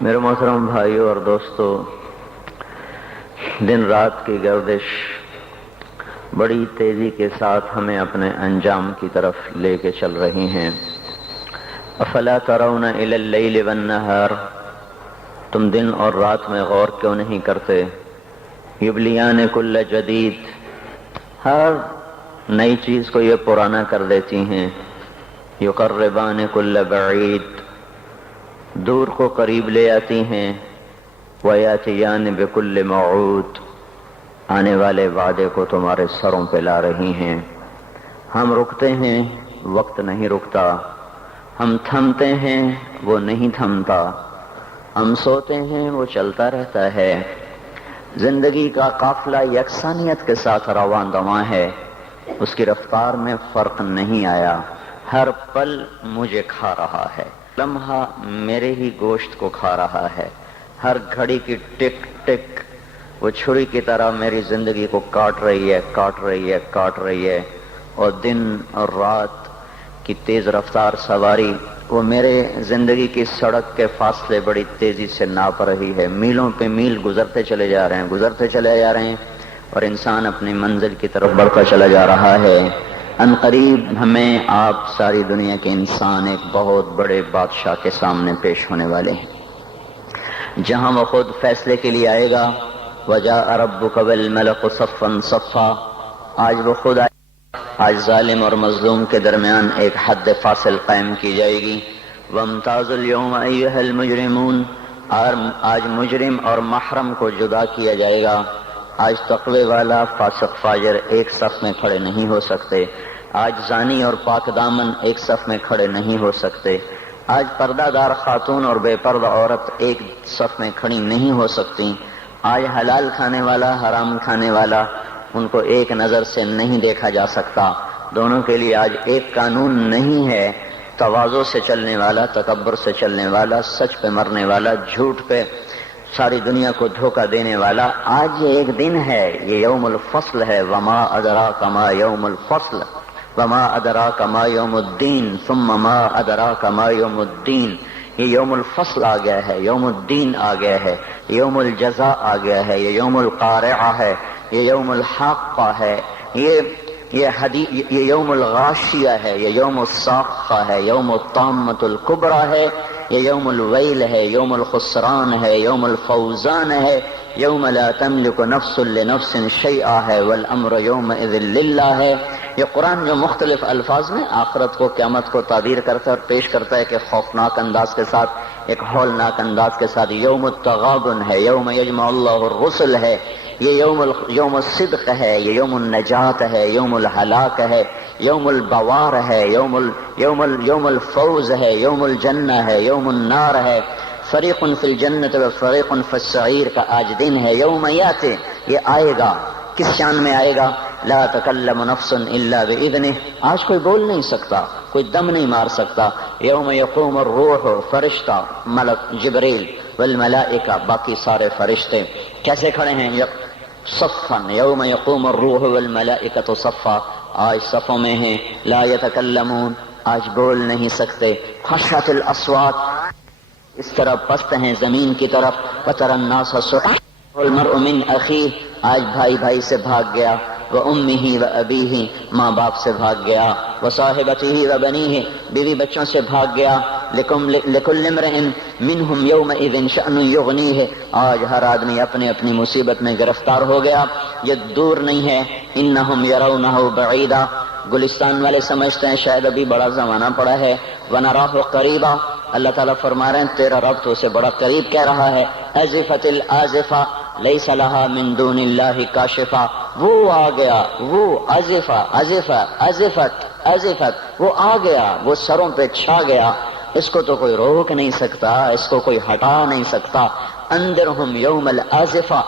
میرے محترم بھائیوں اور دوستو، دن رات کی گردش بڑی تیزی کے ساتھ ہمیں اپنے انجام کی طرف لے کے چل رہی ہیں۔ افلا ترون الی اللیل والنہار، تم دن اور رات میں غور کیوں نہیں کرتے؟ یبلیان کل جدید، ہر نئی چیز کو یہ پرانا کر دیتی ہیں۔ یقربان کل بعید، دور کو قریب لے آتی ہیں۔ ویاتیان بکل موعود، آنے والے وعدے کو تمہارے سروں پہ لا رہی ہیں۔ ہم رکتے ہیں، وقت نہیں رکتا۔ ہم تھمتے ہیں، وہ نہیں تھمتا۔ ہم سوتے ہیں، وہ چلتا رہتا ہے۔ زندگی کا قافلہ یکسانیت کے ساتھ رواں دواں ہے، اس کی رفتار میں فرق نہیں آیا۔ ہر پل مجھے کھا رہا ہے، لمحہ میرے ہی گوشت کو کھا رہا ہے۔ ہر گھڑی کی ٹک ٹک وہ چھری کی طرح میری زندگی کو کاٹ رہی ہے، کاٹ رہی ہے، کاٹ رہی ہے۔ اور دن اور رات کی تیز رفتار سواری وہ میرے زندگی کی سڑک کے فاصلے بڑی تیزی سے ناپ رہی ہے۔ میلوں پہ میل گزرتے چلے جا رہے ہیں، گزرتے چلے جا رہے ہیں، اور انسان اپنی منزل کی طرف بڑھتا چلا جا رہا ہے۔ ان قریب ہمیں آپ ساری دنیا کے انسان ایک بہت بڑے بادشاہ کے سامنے پیش ہونے والے ہیں، جہاں وہ خود فیصلے کے لیے آئے گا۔ وجاء ربک والملک صفا صفا، آج وہ خود آئے گا۔ آج ظالم اور مظلوم کے درمیان ایک حد فاصل قائم کی جائے گی۔ وامتازوا اليوم ایھا المجرمون، آج مجرم اور محرم کو جدا کیا جائے گا۔ آج تقوی والا فاسق فاجر ایک صف میں کھڑے نہیں ہو سکتے۔ آج زانی اور پاک دامن ایک صف میں کھڑے نہیں ہو سکتے۔ آج پردہ دار خاتون اور بے پردہ عورت ایک صف میں کھڑی نہیں ہو سکتی۔ آج حلال کھانے والا حرام کھانے والا، ان کو ایک نظر سے نہیں دیکھا جا سکتا۔ دونوں کے لیے آج ایک قانون نہیں ہے۔ تواضع سے چلنے والا، تکبر سے چلنے والا، سچ پہ مرنے والا، جھوٹ پہ ساری دنیا کو دھوکہ دینے والا، آج یہ ایک دن ہے، یہ یوم الفصل ہے۔ وما ادراک ما یوم الفصل وما ادراک ما یوم الدین ثم ما ادراک ما یوم الدین۔ یہ یوم الفصل آ گیا ہے، یوم الدین آ گیا ہے، یوم الجزاء آ گیا ہے، یہ یوم القارعہ ہے، یہ یوم الحاقہ ہے، یہ یوم الغاشیہ ہے، یہ یوم الصاخہ ہے، یوم الطامۃ الکبریٰ ہے، یہ یوم الویل ہے، یوم الخسران ہے، یوم الفوزان ہے، یوم لا تملک نفس لنفس شیئا ہے، والامر یومئذ للہ ہے۔ یہ قرآن جو مختلف الفاظ میں آخرت کو، قیامت کو تعبیر کرتا ہے اور پیش کرتا ہے کہ خوفناک انداز کے ساتھ، ایک ہولناک انداز کے ساتھ۔ یوم التغابن ہے، یوم یجمع اللہ الرسل ہے، یہ یوم الصدق ہے، یہ یوم النجات ہے، یوم الہلاک ہے، یوم البوار ہے، یوم الفوز ہے، یوم الجنہ ہے، یوم النار ہے۔ فریق فی الجنت و فریق فی السعیر کا آج دن ہے۔ یوم یاتی، یہ آئے گا، کس شان میں آئے گا؟ لا تکلم نفس الا باذنہ، آج کوئی بول نہیں سکتا، کوئی دم نہیں مار سکتا۔ یوم یقوم الروح، فرشتہ ملک جبریل والملائکہ، باقی سارے فرشتے کیسے کھڑے ہیں؟ صفا، یوم یقوم الروح والملائکۃ صفا، آج صفوں میں ہیں۔ لا یتکلمون، آج بول نہیں سکتے۔ خشعت الاصوات، اس طرح پست ہیں زمین کی طرف۔ وتری الناس صرعا والمرء من اخیہ، آج بھائی بھائی سے بھاگ گیا۔ وامہ وابیہ، ماں باپ سے بھاگ گیا۔ وصاحبتہ وبنیہ، بیوی بچوں سے بھاگ گیا۔ لکل امرئ منہم یومئذ شأن یغنیہ، آج ہر آدمی اپنی اپنی مصیبت میں گرفتار ہو گیا، یہ دور نہیں ہے۔ انہم یرونہ بعیدا، گلستان والے سمجھتے ہیں شاید ابھی بڑا زمانہ پڑا ہے۔ ونراہ قریبا، اللہ تعالیٰ فرما رہے ہیں تیرا رب تو اسے بڑا قریب کہہ رہا ہے۔ ازفت الازفہ لیس لہا من دون اللہ کاشفہ، وہ آ گیا، وہ ازفت وہ آ گیا، وہ سروں پہ چھا گیا، اس کو تو کوئی روک نہیں سکتا، اس کو کوئی ہٹا نہیں سکتا۔ انذرہم یوم الازفہ،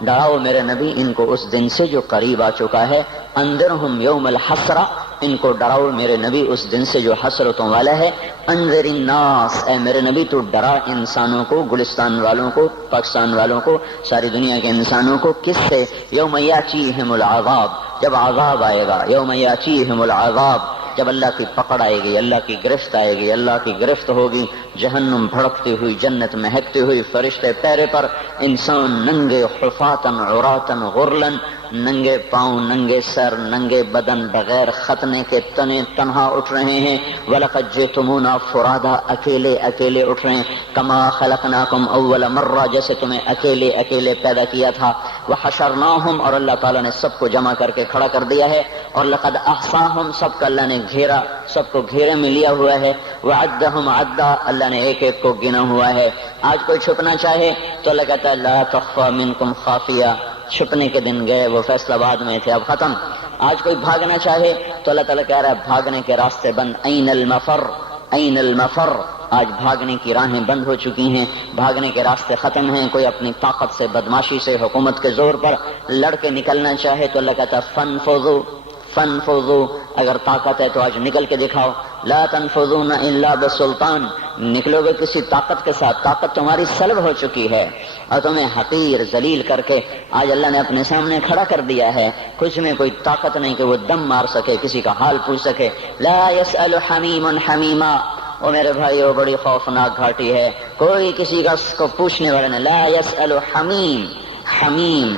ڈراؤ میرے نبی ان کو اس دن سے جو قریب آ چکا ہے۔ انذرہم یوم الحسرہ، ان کو ڈراؤ میرے نبی اس دن سے جو حسرتوں والا ہے۔ انذر الناس، اے میرے نبی تو ڈرا انسانوں کو، گلستان والوں کو، پاکستان والوں کو، ساری دنیا کے انسانوں کو۔ کس سے؟ یوم یاتیہم العذاب، جب عذاب آئے گا۔ یوم یاتیہم العذاب، جب اللہ کی پکڑ آئے گی، اللہ کی گرفت آئے گی، اللہ کی گرفت ہوگی، جہنم بھڑکتی ہوئی، جنت مہکتی ہوئی، فرشتے پیرے پر، انسان ننگے حفاتن عراتن غرلن، ننگے پاؤں، ننگے سر، ننگے بدن، بغیر ختنے کے تنے تنہا اٹھ رہے ہیں۔ وَلَقَدْ جِئْتُمُونَا فُرَادَىٰ، اکیلے اکیلے اٹھ رہے ہیں۔ کَمَا خَلَقْنَاكُمْ أَوَّلَ مَرَّةٍ، جیسے تمہیں اکیلے اکیلے پیدا کیا تھا۔ وَحَشَرْنَاهُمْ، اور اللہ تعالیٰ نے سب کو جمع کر کے کھڑا کر دیا ہے۔ اور لَقَدْ أَحْصَاهُمْ، سب کا اللہ نے گھیرا، سب کو گھیرے میں لیا ہوا ہے۔ وَعَدَّهُمْ عَدًّا، اللہ نے ایک ایک کو گنا ہوا ہے۔ آج کوئی چھپنا چاہے تو اللہ کہتا ہے لا تخفى منكم خافیہ، چھپنے کے دن گئے، وہ فیصلہ باد میں تھے، اب ختم۔ آج کوئی بھاگنا چاہے تو اللہ تعالیٰ کہہ رہا ہے بھاگنے کے راستے بند، این المفر، این المفر، آج بھاگنے کی راہیں بند ہو چکی ہیں، بھاگنے کے راستے ختم ہیں۔ کوئی اپنی طاقت سے، بدماشی سے، حکومت کے زور پر لڑ کے نکلنا چاہے تو اللہ کہتا ہے فانفذوا، فانفذوا، اگر طاقت ہے تو آج نکل کے دکھاؤ۔ لا تنفذون الا بسلطان، نکلو گے کسی طاقت کے ساتھ، طاقت تمہاری سلب ہو چکی ہے اور تمہیں حقیر ذلیل کر کے آج اللہ نے اپنے سامنے کھڑا کر دیا ہے۔ کچھ میں کوئی طاقت نہیں کہ وہ دم مار سکے، کسی کا حال پوچھ سکے۔ لا يسأل حمیم حمیما، وہ میرے بھائیو بڑی خوفناک گھاٹی ہے، کوئی کسی کا اس کو پوچھنے والا نہیں۔ لا يسأل حمیم، حمیم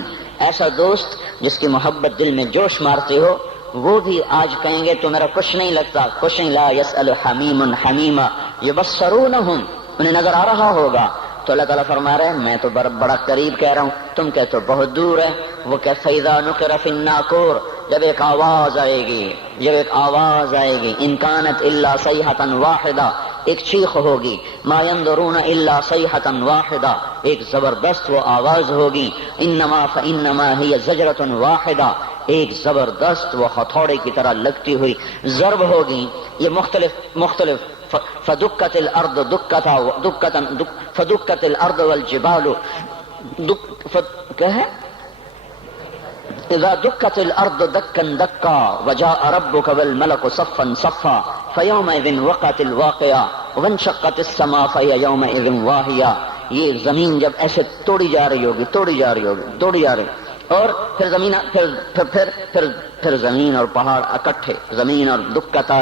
ایسا دوست جس کی محبت دل میں جوش مارتی ہو، وہ بھی آج کہیں گے تو میرا کچھ نہیں لگتا، کچھ نہیں۔ لا يسأل حمیم حمیما یبصرونہم، انہیں نظر آ رہا ہوگا۔ تو اللہ تعالیٰ فرما رہے ہیں میں تو بڑا قریب کہہ رہا ہوں، تم کہتے ہو بہت دور ہے۔ وہ کہ فَإِذَا نُقِرَ فِي النَّاقُورِ، جب ایک آواز آئے گی، جب ایک آواز آئے گی، إِن كَانَتْ إِلَّا صَيْحَةً وَاحِدَةً، ایک چیخ ہوگی، مَا يَنظُرُونَ إِلَّا صَيْحَةً وَاحِدَةً، ایک زبردست وہ آواز ہوگی، إِنَّمَا فَإِنَّمَا هِيَ زَجْرَةٌ وَاحِدَةٌ، ایک زبردست وہ ہتھوڑے کی طرح لگتی ہوئی ضرب ہوگی۔ یہ مختلف فدکت الارض فدکت الارض والجبال کیا ہے؟ اذا دکت الارض دکا دکا وجاء ربك والملك صفا صفا فيومئذ وقعت الواقعة وانشقت السماء فهي يومئذ واهية، یہ زمین جب ایسے توڑی جا رہی ہوگی، توڑی جا رہی اور پھر زمین اور پہاڑ اکٹھے، زمین اور دکتا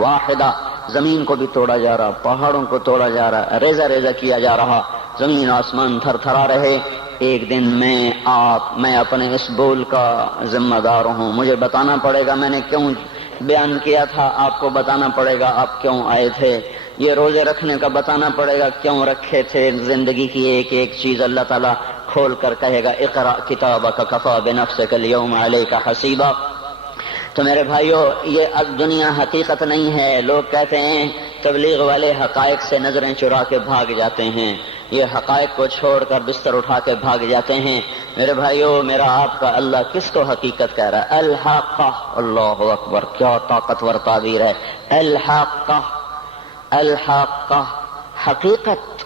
واحدہ، زمین کو بھی توڑا جا رہا، پہاڑوں کو توڑا جا رہا، ریزہ ریزہ کیا جا رہا، زمین آسمان تھر تھرا رہے۔ ایک دن میں اپنے اس بول کا ذمہ دار ہوں، مجھے بتانا پڑے گا میں نے کیوں بیان کیا تھا، آپ کو بتانا پڑے گا آپ کیوں آئے تھے، یہ روزے رکھنے کا بتانا پڑے گا کیوں رکھے تھے، زندگی کی ایک ایک چیز اللہ تعالیٰ کھول کر کہے گا اقرأ کتابک کفی بنفسک اليوم علیک حسیبا۔ تو میرے بھائیو یہ دنیا حقیقت نہیں ہے۔ لوگ کہتے ہیں تبلیغ والے حقائق سے نظریں چرا کے بھاگ جاتے ہیں، یہ حقائق کو چھوڑ کر بستر اٹھا کے بھاگ جاتے ہیں۔ میرے بھائیو میرا آپ کا اللہ کس کو حقیقت کہہ رہا ہے؟ الحاقہ، اللہ اکبر، کیا طاقتور تعبیر ہے۔ الحاقہ، الحاقہ، حقیقت،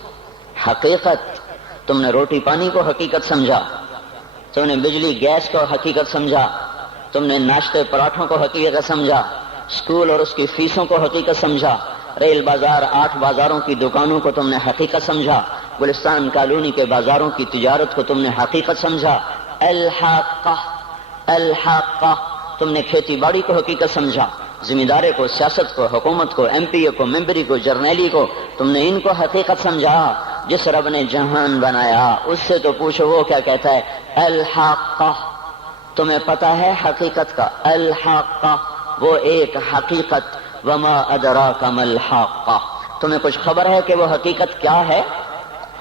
حقیقت۔ تم نے روٹی پانی کو حقیقت سمجھا، تم نے بجلی گیس کو حقیقت سمجھا، تم نے ناشتے پراٹھوں کو حقیقت سمجھا، اسکول اور اس کی فیسوں کو حقیقت سمجھا، ریل بازار 8 بازاروں کی دکانوں کو تم نے حقیقت سمجھا، گلستان کالونی کے بازاروں کی تجارت کو تم نے حقیقت سمجھا۔ الحاقہ، الحاقہ، تم نے کھیتی باڑی کو حقیقت سمجھا، ذمہ داری کو، سیاست کو، حکومت کو، ایم پی اے کو، ممبری کو، جرنیلی کو، تم نے ان کو حقیقت سمجھا۔ جس رب نے جہان بنایا اس سے تو پوچھو وہ کیا کہتا ہے؟ الحاقہ، تمہیں پتا ہے حقیقت کا؟ الحاقہ، وہ ایک حقیقت۔ وما ادراک ما الحاقہ، تمہیں کچھ خبر ہے کہ وہ حقیقت کیا ہے؟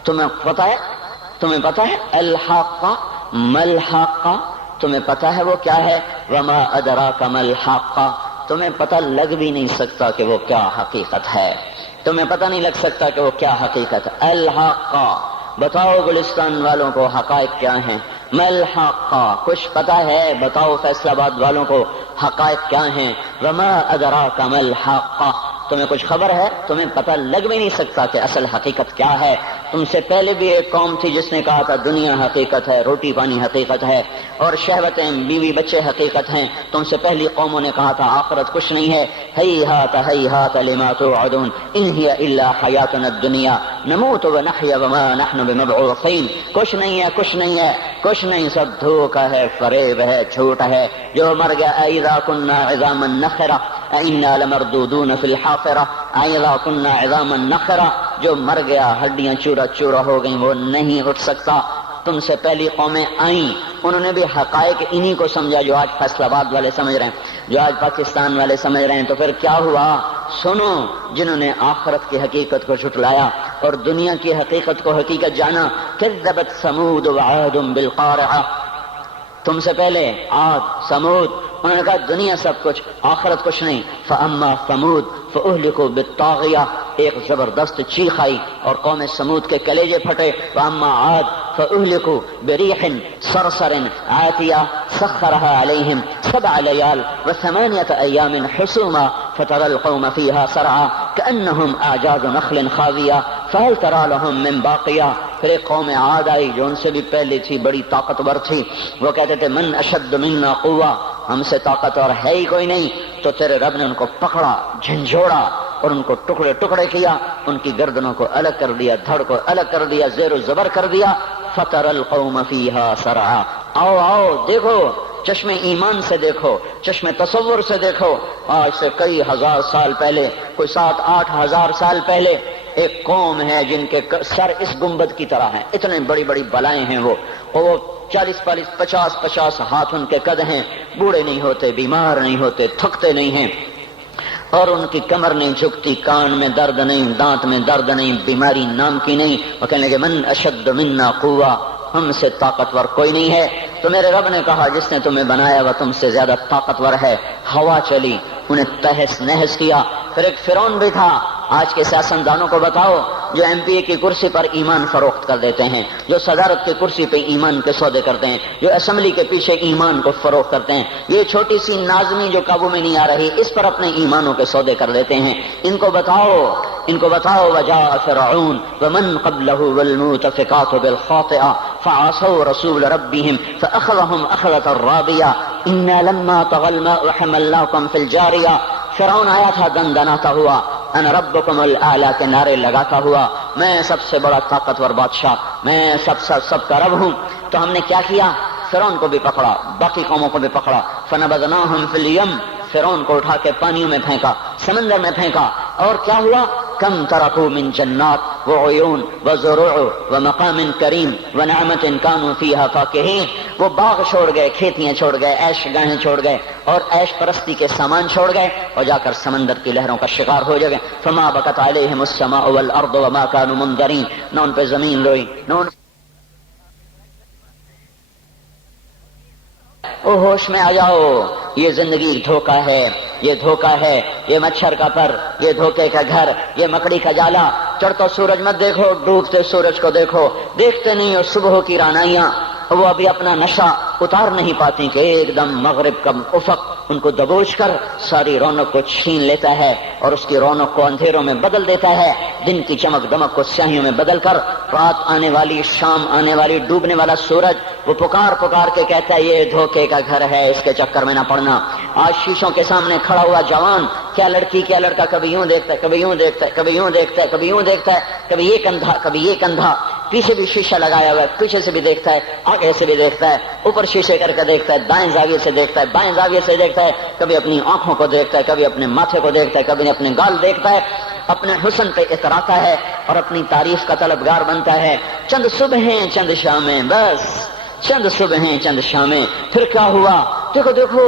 تمہیں پتا ہے؟ تمہیں پتا ہے الحاقہ ما الحاقہ؟ تمہیں پتا ہے وہ کیا ہے؟ وما ادراک ما الحاقہ، تمہیں پتہ لگ بھی نہیں سکتا کہ وہ کیا حقیقت ہے، تمہیں پتہ نہیں لگ سکتا کہ وہ کیا حقیقت ہے۔ الحاقہ، بتاؤ گلستان والوں کو حقائق کیا ہیں؟ ما الحاقہ، کچھ پتہ ہے؟ بتاؤ فیصل آباد والوں کو حقائق کیا ہیں؟ وما ادراک ما الحاقہ، تمہیں کچھ خبر ہے؟ تمہیں پتہ لگ بھی نہیں سکتا کہ اصل حقیقت کیا ہے۔ تم سے پہلے بھی ایک قوم تھی جس نے کہا تھا دنیا حقیقت ہے، روٹی پانی حقیقت ہے، اور شہوتیں، بیوی بچے حقیقت ہیں۔ تم سے پہلی قوموں نے کہا تھا آخرت کچھ نہیں ہے۔ ہیہات ہیہات لما توعدون ان ہی الا حیاتنا الدنیا نموت ونحیا وما نحن بمبعوثین، کچھ نہیں ہے، کچھ نہیں ہے، کچھ نہیں، سب دھوکہ ہے، فریب ہے، جھوٹ ہے۔ جو مر گیا اذا كنا عظاما نخرہ، انا لمردودون فی الحافرہ اذا كنا عظاما نخرہ، جو مر گیا ہڈیاں چورا چورا ہو گئیں وہ نہیں اٹھ سکتا۔ تم سے پہلی قومیں آئیں، انہوں نے بھی حقائق انہی کو سمجھا جو آج فیصل آباد والے سمجھ رہے ہیں، جو آج پاکستان والے سمجھ رہے ہیں۔ تو پھر کیا ہوا؟ سنو، جنہوں نے آخرت کی حقیقت کو جھٹلایا اور دنیا کی حقیقت کو حقیقت جانا، کذبت ثمود وعاد بالقارعہ، تم سے پہلے عاد سمود، انہوں نے کہا دنیا سب کچھ آخرت کچھ نہیں۔ فاما ثمود فاہلکوا بالطاغیہ، ایک زبردست چیخ آئی اور قوم سمود کے کلیجے پھٹے۔ واما عاد فاہلکوا بریح صرصر عاتیہ سخرها علیہم 7 لیال و8 ایام حسوما فترى القوم فيها سرعا كأنهم اعجاز نخل خاویہ فهل ترى لهم من باقیہ۔ پھر ایک قوم عاد آئی جو ان سے بھی پہلے تھی، بڑی طاقتور تھی، وہ کہتے تھے من اشد منا قوہ، ہم سے طاقتور ہے ہی کوئی نہیں۔ تو تیرے رب نے ان کو پکڑا، جھنجھوڑا اور ان کو ٹکڑے ٹکڑے کیا، ان کی گردنوں کو الگ کر دیا، دھڑ کو الگ کر دیا، زیر و زبر کر دیا۔ فَتَرَى الْقَوْمَ فِيهَا سَرْعًا، آؤ آؤ دیکھو، چشمے ایمان سے دیکھو، چشمے تصور سے دیکھو۔ آج سے کئی ہزار سال پہلے، کوئی 7-8 ہزار سال پہلے ایک قوم ہے جن کے سر اس گنبد کی طرح ہیں، اتنے بڑی بڑی بلائیں ہیں وہ 40-50 ہاتھ ان کے قد ہیں، بوڑھے نہیں ہوتے، بیمار نہیں ہوتے، تھکتے نہیں ہیں، اور ان کی کمر نہیں جھکتی، کان میں درد نہیں، دانت میں درد نہیں، بیماری نام کی نہیں۔ وہ کہنے لگے من اشد منا قوہ، ہم سے طاقتور کوئی نہیں ہے۔ تو میرے رب نے کہا جس نے تمہیں بنایا وہ تم سے زیادہ طاقتور ہے۔ ہوا چلی، انہیں تہس نہس کیا۔ پھر ایک فرعون بھی تھا۔ آج کے سیاستدانوں کو بتاؤ جو ایم پی اے کی کرسی پر ایمان فروخت کر دیتے ہیں، جو صدارت کی کرسی پہ ایمان کے سودے کرتے ہیں، جو اسمبلی کے پیچھے ایمان کو فروخت کرتے ہیں، یہ چھوٹی سی نازنی جو قابو میں نہیں آ رہی، اس پر اپنے ایمانوں کے سودے کر دیتے ہیں۔ ان کو بتاؤ وجاء فرعون ومن قبلہ والمؤتفقات بالخاطئہ فعصوا رسول ربهم فأخذهم أخذة رابیہ انا لما طغى الماء حملناكم في الجاریہ۔ فرعون آیا تھا دندناتا ہوا، انا ربکم الاعلی کے نعرے لگاتا ہوا، میں سب سے بڑا طاقتور بادشاہ، میں سب کا رب ہوں۔ تو ہم نے کیا کیا؟ فرعون کو بھی پکڑا، باقی قوموں کو بھی پکڑا۔ فنبذناہم فی الیم، فرعون کو اٹھا کے پانیوں میں پھینکا، سمندر میں پھینکا، اور کیا ہوا؟ کم ترکوا من جنات وعیون وزروع ومقام کریم ونعمت کانوا فیہا فاکہین، وہ باغ چھوڑ گئے، کھیتیاں چھوڑ گئے، عیش گاہیں چھوڑ گئے اور عیش پرستی کے سامان چھوڑ گئے، اور جا کر سمندر کی لہروں کا شکار ہو گئے۔ فما بکت علیہم السماء والارض وما کانوا منظرین، نہ ان پہ زمین روئی، نہ ان او ہوش میں آ جاؤ، یہ زندگی دھوکہ ہے، یہ دھوکہ ہے، یہ مچھر کا پر، یہ دھوکے کا گھر، یہ مکڑی کا جالا۔ چڑھتا سورج مت دیکھو، ڈوبتے سورج کو دیکھو، دیکھتے نہیں ہو صبح کی رانائیاں، وہ ابھی اپنا نشہ اتار نہیں پاتی کہ ایک دم مغرب کا افق ان کو دبوچ کر ساری رونق کو چھین لیتا ہے اور اس کی رونق کو اندھیروں میں بدل دیتا ہے، دن کی چمک دمک کو سیاہیوں میں بدل کر رات آنے والی، شام آنے والی، ڈوبنے والا سورج وہ پکار پکار کے کہتا ہے یہ دھوکے کا گھر ہے، اس کے چکر میں نہ پڑنا۔ آج شیشوں کے سامنے کھڑا ہوا جوان، کیا لڑکی کیا لڑکا، کبھی یوں دیکھتا ہے، کبھی یوں دیکھتا ہے، کبھی یوں دیکھتا ہے، کبھی یوں دیکھتا ہے، کبھی یہ کندھا، کبھی یہ کندھا، پیچھے بھی شیشہ لگایا ہوا ہے، پیچھے سے بھی دیکھتا ہے، آگے سے بھی دیکھتا ہے، اوپر شیشے کر کے دیکھتا ہے، دائیں زاویے سے دیکھتا ہے، بائیں زاویے سے دیکھتا ہے، کبھی اپنی آنکھوں کو دیکھتا ہے، کبھی اپنے ماتھے کو دیکھتا ہے، کبھی اپنے گال دیکھتا ہے، اپنے حسن پہ اتراتا ہے اور اپنی تعریف کا طلبگار بنتا ہے۔ چند صبحیں چند شامیں، بس چند صبحیں چند شامیں۔ پھر کیا ہوا؟ دیکھو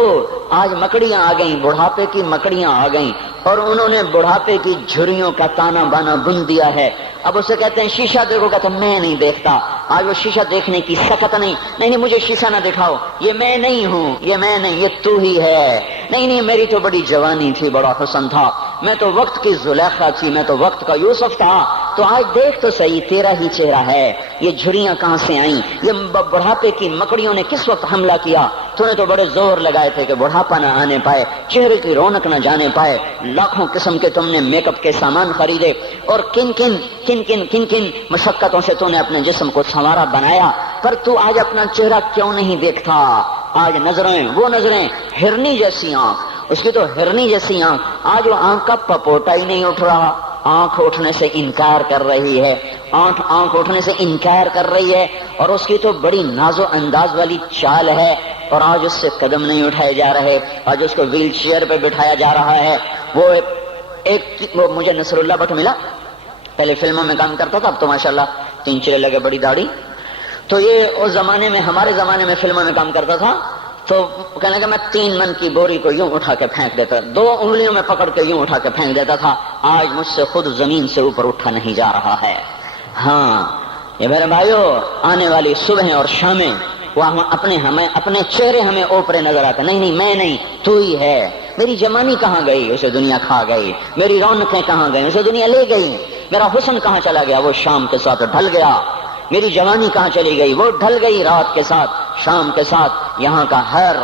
آج مکڑیاں آ گئیں، بڑھاپے کی مکڑیاں آ گئیں اور انہوں نے بڑھاپے کی جھریوں کا تانا بانا بن دیا ہے۔ اب اسے کہتے ہیں شیشہ دیکھو، کہتا میں نہیں دیکھتا۔ آج وہ شیشہ دیکھنے کی سکت نہیں مجھے شیشہ نہ دکھاؤ، یہ میں نہیں ہوں، یہ میں نہیں، یہ تو ہی ہے۔ نہیں میری تو بڑی جوانی تھی، بڑا حسن تھا، میں تو وقت کی زلیخا تھی، میں تو وقت کا یوسف تھا۔ تو آج دیکھ تو صحیح، تیرا ہی چہرہ ہے، یہ جھریاں کہاں سے آئیں؟ یہ بڑھاپے کی مکڑیوں نے کس وقت حملہ کیا؟ تو نے تو بڑے زور لگائے تھے کہ بڑھاپا نہ آنے پائے، چہرے کی رونق نہ جانے پائے، لاکھوں قسم کے تم نے میک اپ کے سامان خریدے اور کن کن مشقتوں سے تو نے اپنے جسم کو سنوارا بنایا، پر تو آج اپنا چہرہ کیوں نہیں دیکھتا؟ آج نظریں، وہ نظریں، ہرنی جیسی آنکھ، اس کی تو ہرنی جیسی آنکھ، آج وہ آنکھ کا پپوٹا ہی نہیں اٹھ رہا، آنکھ اٹھنے سے انکار کر رہی ہے، آنکھ اٹھنے سے انکار کر رہی ہے، اور اس کی تو بڑی ناز و انداز والی چال ہے، اور آج اس سے قدم نہیں اٹھائے جا رہے، آج اس کو ویل چیئر پہ بٹھایا جا رہا ہے۔ وہ مجھے نصر اللہ بٹ ملا، پہلے فلموں میں کام کرتا تھا، اب تو ماشاءاللہ 3 چیرے لگے، بڑی داڑھی۔ تو یہ اس زمانے میں، ہمارے زمانے میں فلموں میں کام کرتا تھا، تو کہنے لگا میں 3 من کی بوری کو یوں اٹھا کے پھینک دیتا، 2 انگلیوں میں پکڑ کے یوں اٹھا کے پھینک دیتا تھا، آج مجھ سے خود زمین سے اوپر اٹھا نہیں جا رہا ہے۔ ہاں یہ میرے بھائیو، آنے والی صبح اور شامیں وہاں اپنے چہرے ہمیں اوپرے نظر آتے، نہیں میں نہیں، تو ہی ہے۔ میری جوانی کہاں گئی؟ اسے دنیا کھا گئی۔ میری رونقیں کہاں گئی؟ اسے دنیا لے گئی۔ میرا حسن کہاں چلا گیا؟ وہ شام کے ساتھ ڈھل گیا۔ میری جوانی کہاں چلی گئی؟ وہ ڈھل گئی رات کے ساتھ، شام کے ساتھ۔ یہاں کا ہر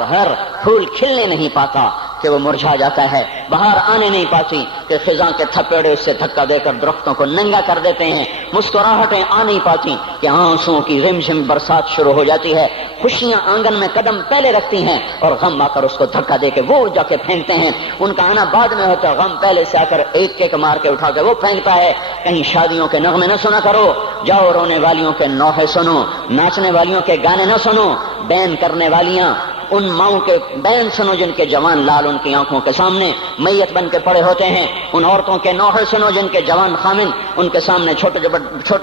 پھول کھلنے نہیں پاتا کہ وہ مرجھا جاتا ہے، بہار آنے نہیں پاتی کہ خزاں کے تھپیڑے اس سے دھکا دے کر درختوں کو ننگا کر دیتے ہیں، مسکراہٹیں آ نہیں پاتی کہ آنسوؤں کی رم جھم برسات شروع ہو جاتی ہے، خوشیاں آنگن میں قدم پہلے رکھتی ہیں اور غم آ کر اس کو دھکا دے کے وہ جا کے پھینکتے ہیں۔ ان کا آنا بعد میں ہوتا ہے، غم پہلے سے آ کر ایک مار کے اٹھا کے وہ پھینکتا ہے۔ کہیں شادیوں کے نغمے نہ سنا کرو، جاؤ رونے والیوں کے نوحے سنو، ناچنے والیوں کے گانے نہ سنو، بین کرنے والیاں ان ماؤں کے بین سنو جن کے جوان لال ان کی آنکھوں کے سامنے میت بن کے پڑے ہوتے ہیں، ان عورتوں کے نوحے سنو جن کے جوان خامن ان کے سامنے چھوٹے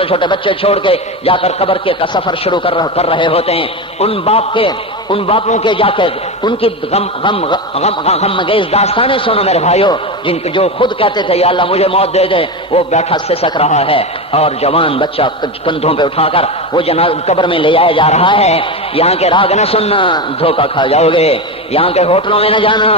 چھوٹے بچے چھوڑ کے جا کر قبر کے کا سفر شروع کر رہے ہوتے ہیں، ان باپوں کے جا کے ان کی غم گیز داستانیں سنو میرے بھائیو، جو خود کہتے تھے یا اللہ مجھے موت دے دے، وہ بیٹھا سسک رہا ہے اور جوان بچہ کندھوں پہ اٹھا کر وہ قبر میں لے جایا جا رہا ہے۔ یہاں کے راگ نہ سننا، دھوکہ کھا جاؤ گے۔ یہاں کے ہوٹلوں میں نہ جانا،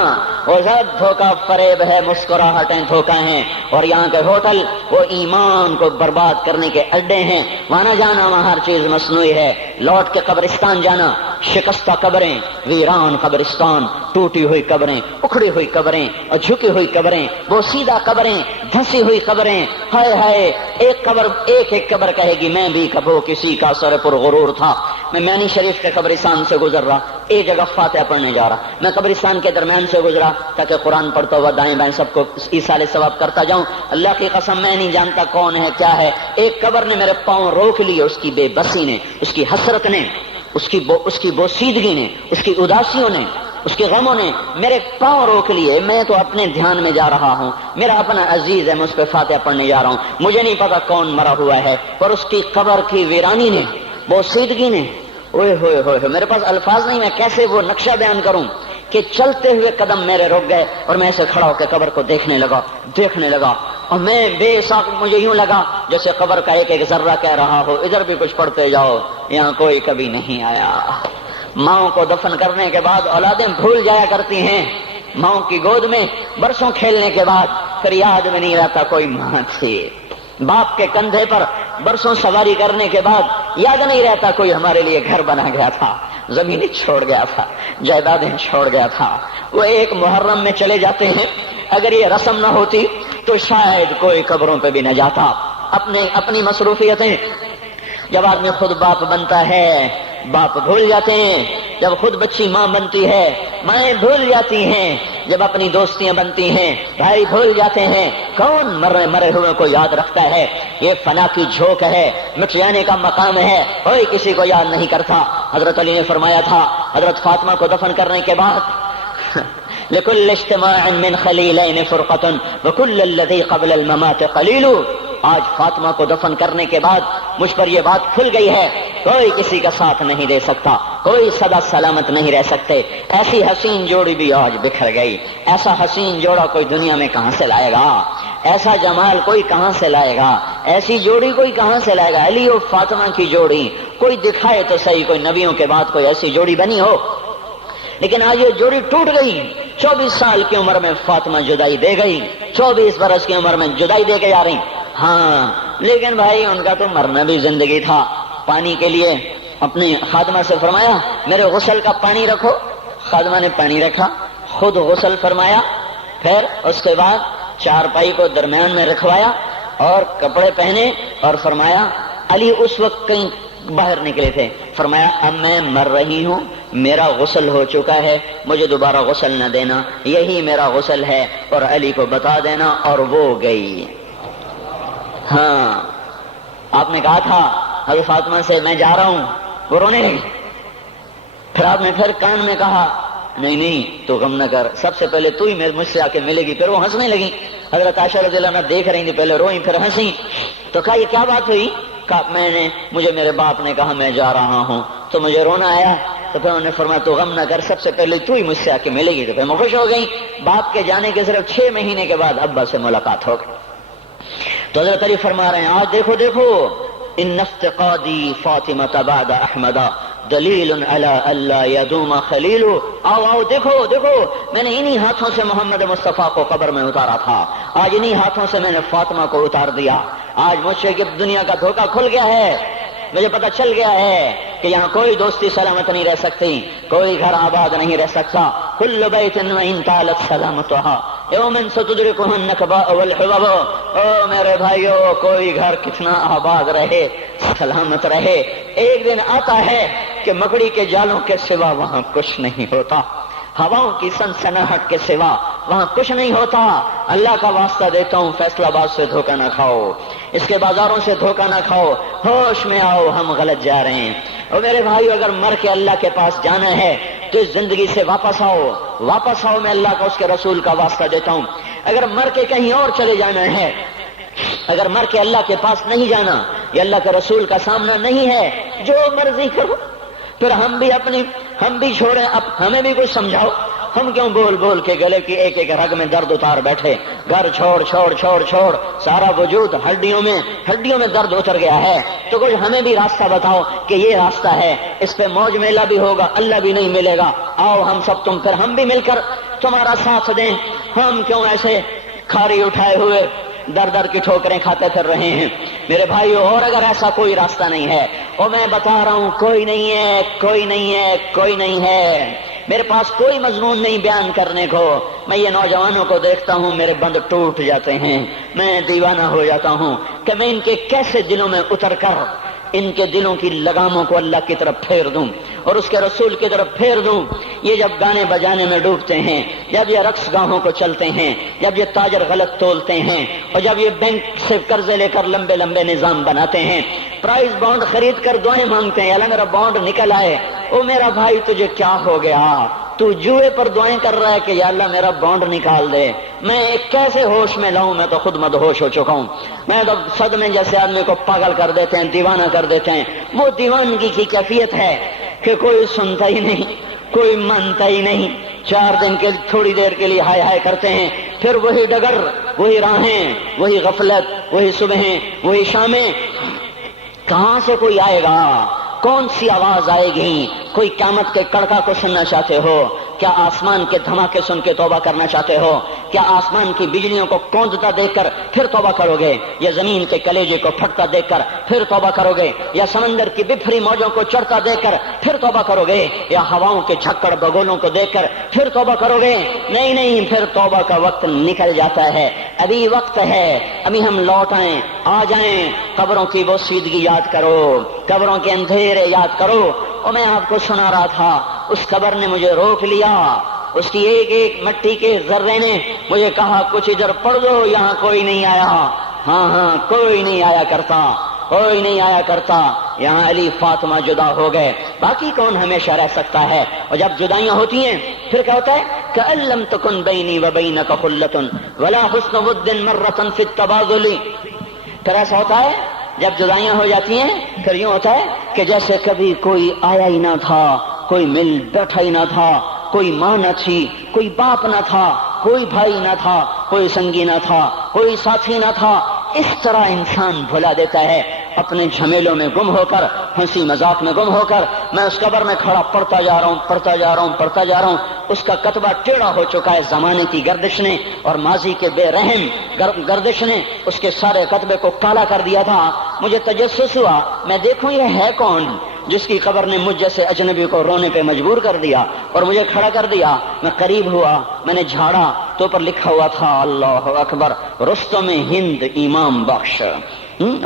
وہ سب دھوکہ فریب ہے، مسکراہٹیں دھوکہ ہیں۔ اور یہاں کے ہوٹل وہ ایمان کو برباد کرنے کے اڈے ہیں، وہاں نہ جانا، وہاں ہر چیز مصنوعی ہے۔ لوٹ کے قبرستان جانا، شکستہ قبریں، ویران قبرستان، ٹوٹی ہوئی قبریں، اکھڑی ہوئی قبریں اور جھکی ہوئی قبریں، بوسیدہ قبریں، دھنسی ہوئی قبریں، ہائے ہائے، ایک قبر کہے گی میں بھی کبھی کسی کا سر پر غرور تھا۔ میں میانی شریف کے قبرستان سے گزر رہا، ایک جگہ فاتحہ پڑھنے جا رہا، میں قبرستان کے درمیان سے گزرا تاکہ قرآن پڑھتا ہوا دائیں بائیں سب کو ایصال ثواب کرتا جاؤں۔ اللہ کی قسم میں نہیں جانتا کون ہے کیا ہے، ایک قبر نے میرے پاؤں روک لیے، اس کی بے بسی نے، اس کی حسرت نے، اس کی بوسیدگی نے، اس کی اداسیوں نے، اس کے غموں نے میرے پاؤں روک لیے۔ میں تو اپنے دھیان میں جا رہا ہوں، میرا اپنا عزیز ہے، میں اس پہ فاتحہ پڑھنے جا رہا ہوں، مجھے نہیں پتا کون مرا ہوا ہے، پر اس کی قبر کی ویرانی نے، بوسیدگی نے، اوئے ہوئے ہوئے، میرے پاس الفاظ نہیں، میں کیسے وہ نقشہ بیان کروں کہ چلتے ہوئے قدم میرے رک گئے اور میں ایسے کھڑا ہو کے قبر کو دیکھنے لگا اور میں بے ساکھ، مجھے یوں لگا جیسے قبر کا ایک ذرہ کہہ رہا ہو ادھر بھی کچھ پڑھتے جاؤ، یہاں کوئی کبھی نہیں آیا۔ ماؤں کو دفن کرنے کے بعد اولادیں بھول جایا کرتی ہیں، ماؤں کی گود میں برسوں کھیلنے کے بعد پھر یاد میں نہیں رہتا کوئی ماں تھی، باپ کے کندھے پر برسوں سواری کرنے کے بعد یاد نہیں رہتا کوئی ہمارے لیے گھر بنا گیا تھا، زمینیں چھوڑ گیا تھا، جائیدادیں چھوڑ گیا تھا۔ وہ ایک محرم میں چلے جاتے ہیں، اگر یہ رسم نہ ہوتی تو شاید کوئی قبروں پہ بھی نہ جاتا۔ اپنی مصروفیتیں، جب آدمی خود باپ بنتا ہے باپ بھول جاتے ہیں، جب خود بچی ماں بنتی ہے مائیں بھول جاتی ہیں، جب اپنی دوستیاں بنتی ہیں بھائی بھول جاتے ہیں۔ کون مرے ہوئے کو یاد رکھتا ہے؟ یہ فنا کی جھوک ہے، مٹ جانے کا مقام ہے، کوئی کسی کو یاد نہیں کرتا۔ حضرت علی نے فرمایا تھا حضرت فاطمہ کو دفن کرنے کے بعد لكل اجتماع من خليلين فرقة وكل الذي قبل الممات قليل۔ آج فاطمہ کو دفن کرنے کے بعد مجھ پر یہ بات کھل گئی ہے، کوئی کسی کا ساتھ نہیں دے سکتا، کوئی سدا سلامت نہیں رہ سکتے۔ ایسی حسین جوڑی بھی آج بکھر گئی، ایسا حسین جوڑا کوئی دنیا میں کہاں سے لائے گا، ایسا جمال کوئی کہاں سے لائے گا، ایسی جوڑی کوئی کہاں سے لائے گا۔ علی اور فاطمہ کی جوڑی کوئی دکھائے تو صحیح، کوئی نبیوں کے بعد کوئی ایسی جوڑی بنی ہو، لیکن آج یہ جوڑی ٹوٹ گئی۔ 24 سال کی عمر میں فاطمہ جدائی دے گئی، 24 برس کی عمر میں جدائی دے کے جا رہی۔ ہاں لیکن بھائی ان کا تو مرنا بھی زندگی تھا۔ پانی کے لیے اپنی خادمہ سے فرمایا میرے غسل کا پانی رکھو، خادمہ نے پانی رکھا، خود غسل فرمایا، پھر اس کے بعد چارپائی کو درمیان میں رکھوایا اور کپڑے پہنے اور فرمایا، علی اس وقت کہیں باہر نکلے تھے، فرمایا اب میں مر رہی ہوں، میرا غسل ہو چکا ہے، مجھے دوبارہ غسل نہ دینا، یہی میرا غسل ہے اور علی کو بتا دینا، اور وہ گئی۔ ہاں آپ نے کہا تھا حضرت فاطمہ سے میں جا رہا ہوں، وہ رونے لگی، پھر آپ نے پھر کان میں کہا نہیں نہیں تو غم نہ کر، سب سے پہلے تو ہی مجھ سے آ کے ملے گی۔ پھر وہ ہنسنے لگی، حضرت عائشہ رضی اللہ عنہا دیکھ رہی تھی، پہلے روئی پھر ہنسی۔ تو کہا یہ کیا بات ہوئی؟ کہا مجھے میرے باپ نے کہا میں جا رہا ہوں تو مجھے رونا آیا، تو پھر انہوں نے فرمایا تو غم نہ کر، سب سے پہلے تو ہی مجھ سے آ کے ملے گی۔ تو پھر میں خوش ہو گئی۔ باپ کے جانے کے صرف 6 مہینے کے بعد ابا سے ملاقات ہو گئی۔ تو حضرت علی فرما رہے ہیں آج دیکھو دیکھو ان افتقادی فاطمہ بعد احمد دلیل علی اللہ یدوم خلیل، آؤ آؤ دیکھو دیکھو میں نے انہی ہاتھوں سے محمد مصطفیٰ کو قبر میں اتارا تھا، آج انہی ہاتھوں سے میں نے فاطمہ کو اتار دیا۔ آج مجھ سے کہ دنیا کا دھوکہ کھل گیا ہے، مجھے پتہ چل گیا ہے کہ یہاں کوئی دوستی سلامت نہیں رہ سکتی، کوئی گھر آباد نہیں رہ سکتا۔ کل بیت وان طالت سلامتها یوم ستدرکها النکباء والحباب، او میرے بھائیو کوئی گھر کتنا آباد رہے سلامت رہے، ایک دن آتا ہے کہ مکڑی کے جالوں کے سوا وہاں کچھ نہیں ہوتا، ہواؤں کی سنسناہٹ کے سوا وہاں کچھ نہیں ہوتا۔ اللہ کا واسطہ دیتا ہوں فیصلہ آباد سے دھوکہ نہ کھاؤ، اس کے بازاروں سے دھوکہ نہ کھاؤ، ہوش میں آؤ ہم غلط جا رہے ہیں۔ اور میرے بھائیو اگر مر کے اللہ کے پاس جانا ہے تو اس زندگی سے واپس آؤ، واپس آؤ، میں اللہ کا اس کے رسول کا واسطہ دیتا ہوں۔ اگر مر کے کہیں اور چلے جانا ہے، اگر مر کے اللہ کے پاس نہیں جانا یا اللہ کے رسول کا سامنا نہیں ہے، جو مرضی کرو، پھر ہم بھی چھوڑیں، اب ہمیں بھی کچھ سمجھاؤ، ہم کیوں بول بول کے گلے کی ایک ایک رگ میں درد اتار بیٹھے، گھر چھوڑ چھوڑ چھوڑ چھوڑ، سارا وجود ہڈیوں میں درد اتر گیا ہے، تو کچھ ہمیں بھی راستہ بتاؤ کہ یہ راستہ ہے، اس پہ موج میلہ بھی ہوگا، اللہ بھی نہیں ملے گا، آؤ ہم سب تم پھر ہم بھی مل کر تمہارا ساتھ دیں، ہم کیوں ایسے کھاری اٹھائے ہوئے در در کی ٹھوکریں کھاتے پھر رہے ہیں۔ میرے بھائیو اور اگر ایسا کوئی راستہ نہیں ہے، اور میں بتا رہا ہوں کوئی نہیں ہے، کوئی نہیں ہے، کوئی نہیں ہے، میرے پاس کوئی مضمون نہیں بیان کرنے کو، میں یہ نوجوانوں کو دیکھتا ہوں میرے بند ٹوٹ جاتے ہیں، میں دیوانہ ہو جاتا ہوں کہ میں ان کے کیسے دلوں میں اتر کر ان کے دلوں کی لگاموں کو اللہ کی طرف پھیر دوں اور اس کے رسول کی طرف پھیر دوں۔ یہ جب گانے بجانے میں ڈوبتے ہیں، جب یہ رقص گاہوں کو چلتے ہیں، جب یہ تاجر غلط تولتے ہیں، اور جب یہ بینک سے قرضے لے کر لمبے لمبے نظام بناتے ہیں، پرائز بانڈ خرید کر دعائیں مانگتے ہیں اللہ میرا بانڈ نکل آئے، او میرا بھائی تجھے کیا ہو گیا؟ تو جوئے پر دعائیں کر رہا ہے کہ یا اللہ میرا بانڈ نکال دے، میں کیسے ہوش میں لاؤں؟ میں تو خود مدہوش ہو چکا ہوں، میں تو صدمے جیسے آدمی کو پاگل کر دیتے ہیں، دیوانہ کر دیتے ہیں۔ وہ دیوانگی کی کیفیت ہے کہ کوئی سنتا ہی نہیں، کوئی مانتا ہی نہیں، 4 دن کے تھوڑی دیر کے لیے ہائے ہائے کرتے ہیں، پھر وہی ڈگر، وہی راہیں، وہی غفلت، وہی صبحیں، وہی شامیں۔ کہاں سے کوئی آئے گا؟ کون سی آواز آئے گی؟ کوئی قیامت کے کڑکا کو سننا چاہتے ہو؟ کیا آسمان کے دھماکے سن کے توبہ کرنا چاہتے ہو؟ کیا آسمان کی بجلیوں کو کونجتا دیکھ کر پھر توبہ کرو گے؟ یا زمین کے کلیجے کو پھٹتا دیکھ کر پھر توبہ کرو گے؟ یا سمندر کی بفری موجوں کو چڑھتا دیکھ کر پھر توبہ کرو گے؟ یا ہواؤں کے جھکڑ بگولوں کو دیکھ کر پھر توبہ کرو گے؟ نہیں نہیں، پھر توبہ کا وقت نکل جاتا ہے، ابھی وقت ہے، ابھی ہم لوٹ آئیں، آ جائیں، قبروں کی وہ سیدگی یاد کرو، قبروں کے اندھیرے یاد کرو۔ اور میں آپ کو سنا رہا تھا، اس قبر نے مجھے روک لیا، اس کی ایک ایک مٹی کے ذرے نے مجھے کہا کچھ ادھر پڑھ دو، یہاں کوئی نہیں آیا، ہاں کوئی نہیں آیا کرتا، کوئی نہیں آیا کرتا، یہاں علی فاطمہ جدا ہو گئے، باقی کون ہمیشہ رہ سکتا ہے؟ اور جب جدائیاں ہوتی ہیں پھر کیا ہوتا ہے؟ کأن لم تکن بینی وبینک خلۃ ولا حسن ود مرۃ فی التبادل۔ پھر ایسا ہوتا ہے جب جدائیاں ہو جاتی ہیں پھر یوں ہوتا ہے کہ جیسے کبھی کوئی آیا ہی نہ تھا، کوئی مل بیٹھا ہی نہ تھا، کوئی ماں نہ تھی، کوئی باپ نہ تھا، کوئی بھائی نہ تھا، کوئی سنگی نہ تھا، کوئی ساتھی نہ تھا۔ اس طرح انسان بھلا دیتا ہے اپنے جھمیلوں میں گم ہو کر، ہنسی مذاق میں گم ہو کر۔ میں اس قبر میں کھڑا پڑھتا جا رہا ہوں، پڑھتا جا رہا ہوں، پڑھتا جا رہا ہوں، اس کا کتبہ ٹیڑھا ہو چکا ہے، زمانے کی گردش نے اور ماضی کے بے رحم گردش نے اس کے سارے کتبے کو کالا کر دیا تھا۔ مجھے تجسس ہوا، میں دیکھوں یہ ہے کون جس کی قبر نے مجھ جیسے اجنبی کو رونے پہ مجبور کر دیا اور مجھے کھڑا کر دیا۔ میں قریب ہوا، میں نے جھاڑا تو پر لکھا ہوا تھا اللہ اکبر، رستم ہند امام بخش۔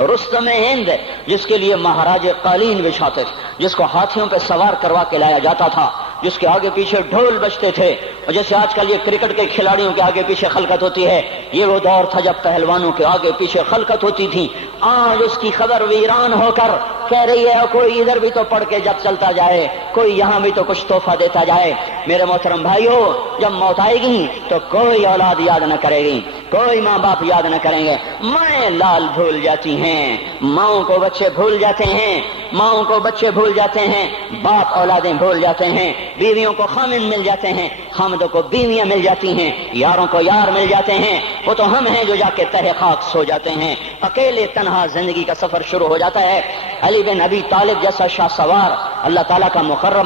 رستم ہند جس کے لیے مہاراج قالین بچھاتے تھے، جس کو ہاتھیوں پہ سوار کروا کے لایا جاتا تھا، جس کے آگے پیچھے ڈھول بجتے تھے، اور جیسے آج کل یہ کرکٹ کے کھلاڑیوں کے آگے پیچھے خلقت ہوتی ہے، یہ وہ دور تھا جب پہلوانوں کے آگے پیچھے خلقت ہوتی تھی۔ آج اس کی خبر ویران ہو کر کہہ رہی ہے کوئی ادھر بھی تو پڑھ کے جب چلتا جائے، کوئی یہاں بھی تو کچھ تحفہ دیتا جائے۔ میرے محترم بھائیو، جب موت آئے گی تو کوئی اولاد یاد نہ کرے گی، کوئی ماں باپ یاد نہ کریں گے، مائیں لال بھول جاتی ہیں، ماؤں کو بچے بھول جاتے ہیں، ماؤں کو بچے بھول جاتے ہیں، باپ اولادیں بھول جاتے ہیں، بیویوں کو خامن مل جاتے ہیں، خامدوں کو بیویاں مل جاتی ہیں، یاروں کو یار مل جاتے ہیں، وہ تو ہم ہیں جو جا کے تہہ خاک سو جاتے ہیں، اکیلے تنہا زندگی کا سفر شروع ہو جاتا ہے۔ علی بن ابی طالب جیسا شاہ سوار، اللہ تعالیٰ کا مقرب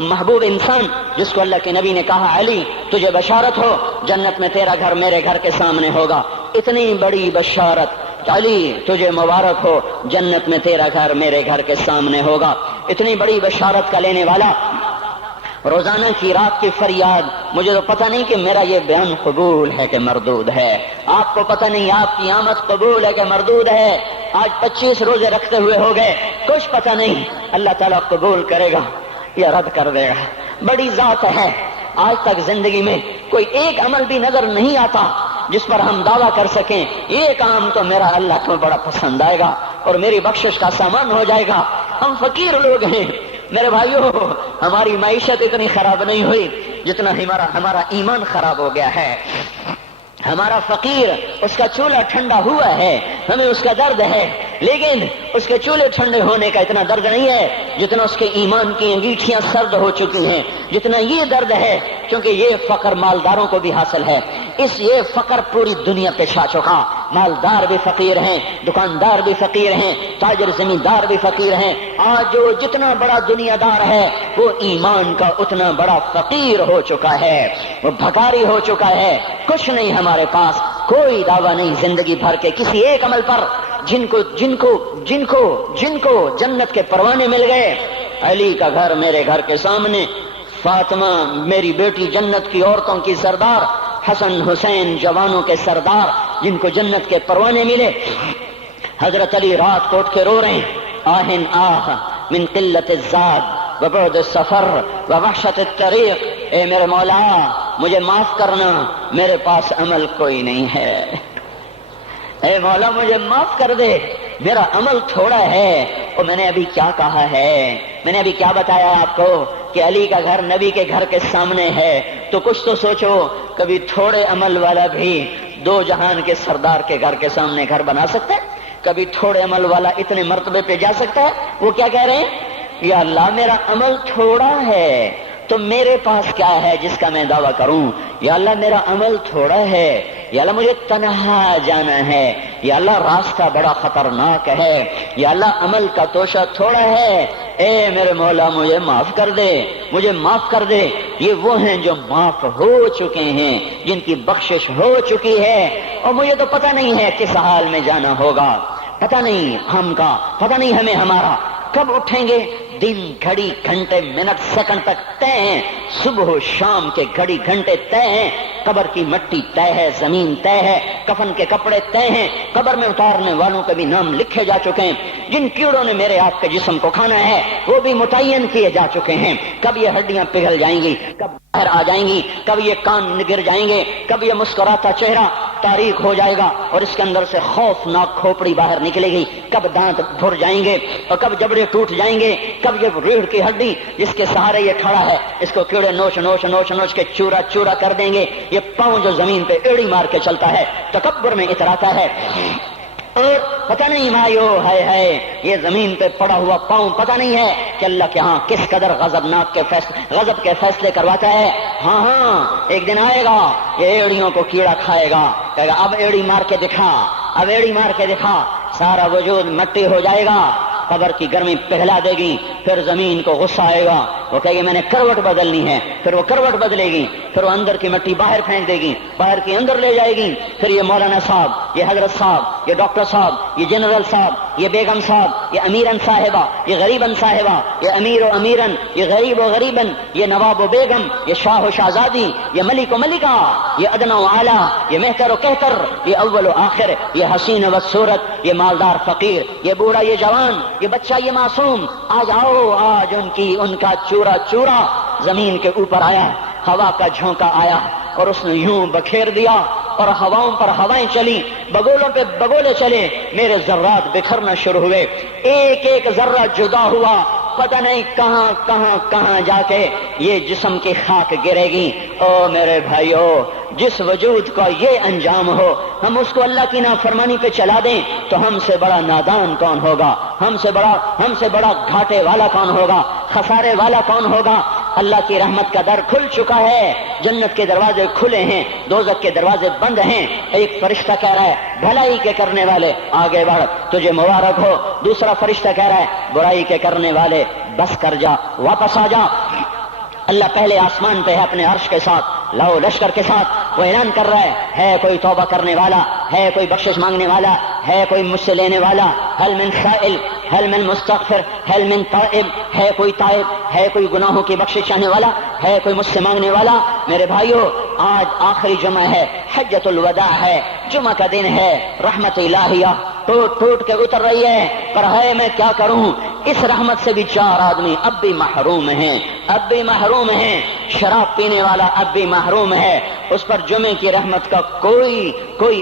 محبوب انسان، جس کو اللہ کے نبی نے کہا علی تجھے بشارت ہو، جنت میں تیرا گھر میرے گھر کے سامنے ہوگا، اتنی بڑی بشارت، علی تجھے مبارک ہو، جنت میں تیرا گھر میرے گھر کے سامنے ہوگا، اتنی بڑی بشارت کا لینے والا، روزانہ کی رات کی فریاد، مجھے تو پتہ نہیں کہ میرا یہ بیان قبول ہے کہ مردود ہے، آپ کو پتہ نہیں آپ کی آمد قبول ہے کہ مردود ہے، آج 25 روزے رکھتے ہوئے ہو گئے، کچھ پتہ نہیں اللہ تعالیٰ قبول کرے گا یا رد کر دے گا، بڑی ذات ہے۔ آج تک زندگی میں کوئی ایک عمل بھی نظر نہیں آتا جس پر ہم دعویٰ کر سکیں یہ کام تو میرا اللہ کو بڑا پسند آئے گا اور میری بخشش کا سامان ہو جائے گا۔ ہم فقیر لوگ ہیں میرے بھائیوں، ہماری معیشت اتنی خراب نہیں ہوئی جتنا ہمارا ایمان خراب ہو گیا ہے۔ ہمارا فقیر، اس کا چولہا ٹھنڈا ہوا ہے، ہمیں اس کا درد ہے، لیکن اس کے چولہے ٹھنڈے ہونے کا اتنا درد نہیں ہے جتنا اس کے ایمان کی انگیٹھیاں سرد ہو چکی ہیں، جتنا یہ درد ہے، کیونکہ یہ فقر مالداروں کو بھی حاصل ہے، یہ فقر پوری دنیا پہ چھا چکا، مالدار بھی فقیر ہیں، دکاندار بھی فقیر ہیں، تاجر زمیندار بھی فقیر ہیں، آج جو جتنا بڑا دنیا دار ہے وہ ایمان کا اتنا بڑا فقیر ہو چکا ہے، وہ بھکاری ہو چکا ہے، کچھ نہیں ہمارے پاس، کوئی دعویٰ نہیں زندگی بھر کے کسی ایک عمل پر، جن کو جنت کے پروانے مل گئے۔ علی کا گھر میرے گھر کے سامنے، فاطمہ میری بیٹی جنت کی عورتوں کی سردار، حسن حسین جوانوں کے سردار جن کو جنت کے پروانے ملے۔ حضرت علی رات کو اٹھ کے رو رہے ہیں، آہن آہ من قلت الزاد وبعد السفر ووحشت الطریق، اے میرے مولا مجھے معاف کرنا، میرے پاس عمل کوئی نہیں ہے، اے مولا مجھے معاف کر دے، میرا عمل تھوڑا ہے۔ اور میں نے ابھی کیا کہا ہے، میں نے ابھی کیا بتایا آپ کو کہ علی کا گھر نبی کے گھر کے سامنے ہے، تو کچھ تو سوچو، کبھی تھوڑے عمل والا بھی دو جہان کے سردار کے گھر کے سامنے گھر بنا سکتا ہے؟ کبھی تھوڑے عمل والا اتنے مرتبے پہ جا سکتا ہے؟ وہ کیا کہہ رہے ہیں، یا اللہ میرا عمل تھوڑا ہے تو میرے پاس کیا ہے جس کا میں دعویٰ کروں، یا اللہ میرا عمل تھوڑا ہے، یا اللہ مجھے تنہا جانا ہے، یا اللہ راستہ بڑا خطرناک ہے، یا اللہ عمل کا توشہ تھوڑا ہے، اے میرے مولا مجھے معاف کر دے، مجھے معاف کر دے۔ یہ وہ ہیں جو معاف ہو چکے ہیں، جن کی بخشش ہو چکی ہے، اور مجھے تو پتہ نہیں ہے کس حال میں جانا ہوگا، پتہ نہیں ہم کا، پتہ نہیں ہمیں ہمارا کب اٹھیں گے، دن گھڑی گھنٹے منٹ سیکنڈ تک طے ہیں، صبح و شام کے گھڑی گھنٹے طے ہیں، قبر کی مٹی طے ہے، زمین طے ہے، کفن کے کپڑے طے ہیں، قبر میں اتارنے والوں کے بھی نام لکھے جا چکے ہیں، جن کیڑوں نے میرے آپ کے جسم کو کھانا ہے وہ بھی متعین کیے جا چکے ہیں، کب یہ ہڈیاں پگھل جائیں گی، کب باہر آ جائیں گی، کب یہ کان گر جائیں گے، کب یہ مسکراتا چہرہ تاریک ہو جائے گا اور اس کے اندر سے خوفناک کھوپڑی باہر نکلے گی، کب دانت بھر جائیں گے اور کب جبڑے ٹوٹ جائیں گے، کب یہ ریڑھ کی ہڈی جس کے سہارے یہ کھڑا ہے اس کو کیڑے نوچ نوچ نوچ نوچ کے چورا چورا کر دیں گے، یہ پاؤں جو زمین پہ ایڑی مار کے چلتا ہے تکبر میں اتراتا ہے، اور پتہ نہیں مایو ہے یہ زمین پہ پڑا ہوا پاؤں پتہ نہیں ہے کہ اللہ کے ہاں کس قدر غضب کے فیصلے کرواتا ہے۔ ہاں ایک دن آئے گا یہ ایڑیوں کو کیڑا کھائے گا، کہے گا اب ایڑی مار کے دکھا، اب ایڑی مار کے دکھا، سارا وجود مٹی ہو جائے گا، قبر کی گرمی پگھلا دے گی، پھر زمین کو غصہ آئے گا، وہ کہے گی میں نے کروٹ بدلنی ہے، پھر وہ کروٹ بدلے گی، پھر وہ اندر کی مٹی باہر پھینک دے گی، باہر کی اندر لے جائے گی، پھر یہ مولانا صاحب، یہ حضرت صاحب، یہ ڈاکٹر صاحب، یہ جنرل صاحب، یہ بیگم صاحب، یہ امیرن صاحبہ، یہ غریبن صاحبہ، یہ امیر و امیرن، یہ غریب و غریبن، یہ نواب و بیگم، یہ شاہ و شہزادی، یہ ملک و ملکہ، یہ ادنا و اعلیٰ، یہ مہتر و کہتر، یہ اول و آخر، یہ حسین و صورت، یہ مالدار فقیر، یہ بوڑھا یہ جوان، یہ بچہ یہ معصوم، آج آؤ، آج ان کا چورا چورا زمین کے اوپر آیا، ہوا کا جھونکا آیا اور اس نے یوں بکھیر دیا اور ہواؤں پر ہوائیں چلی، بگولوں پہ بگولے چلے، میرے ذرات بکھرنا شروع ہوئے، ایک ایک ذرہ جدا ہوا، پتہ نہیں کہاں کہاں کہاں جا کے یہ جسم کی خاک گرے گی۔ او میرے بھائیو، جس وجود کا یہ انجام ہو، ہم اس کو اللہ کی نافرمانی پہ چلا دیں تو ہم سے بڑا نادان کون ہوگا، ہم سے بڑا گھاٹے والا کون ہوگا، خسارے والا کون ہوگا۔ اللہ کی رحمت کا در کھل چکا ہے، جنت کے دروازے کھلے ہیں، دوزخ کے دروازے بند ہیں۔ ایک فرشتہ کہہ رہا ہے بھلائی کے کرنے والے آگے بڑھ، تجھے مبارک ہو۔ دوسرا فرشتہ کہہ رہا ہے برائی کے کرنے والے بس کر جا، واپس آ جا۔ اللہ پہلے آسمان پہ ہے اپنے عرش کے ساتھ، لاؤ لشکر کے ساتھ، وہ اعلان کر رہا ہے کوئی توبہ کرنے والا، ہے کوئی بخشش مانگنے والا، ہے کوئی مجھ سے لینے والا، هل من سائل، هل من مستغفر، هل من تائب، ہے کوئی تائب، ہے کوئی گناہوں کی بخشش چاہنے والا، ہے کوئی مجھ سے مانگنے والا۔ میرے بھائیو، آج آخری جمعہ ہے، حجۃ الوداع ہے، جمعہ کا دن ہے، رحمت الہیہ ٹوٹ ٹوٹ کے اتر رہی ہے، پر ہے میں کیا کروں، اس رحمت سے بھی 4 آدمی اب بھی محروم ہیں، اب بھی محروم ہیں۔ شراب پینے والا اب بھی محروم ہے، اس پر جمعے کی رحمت کا کوئی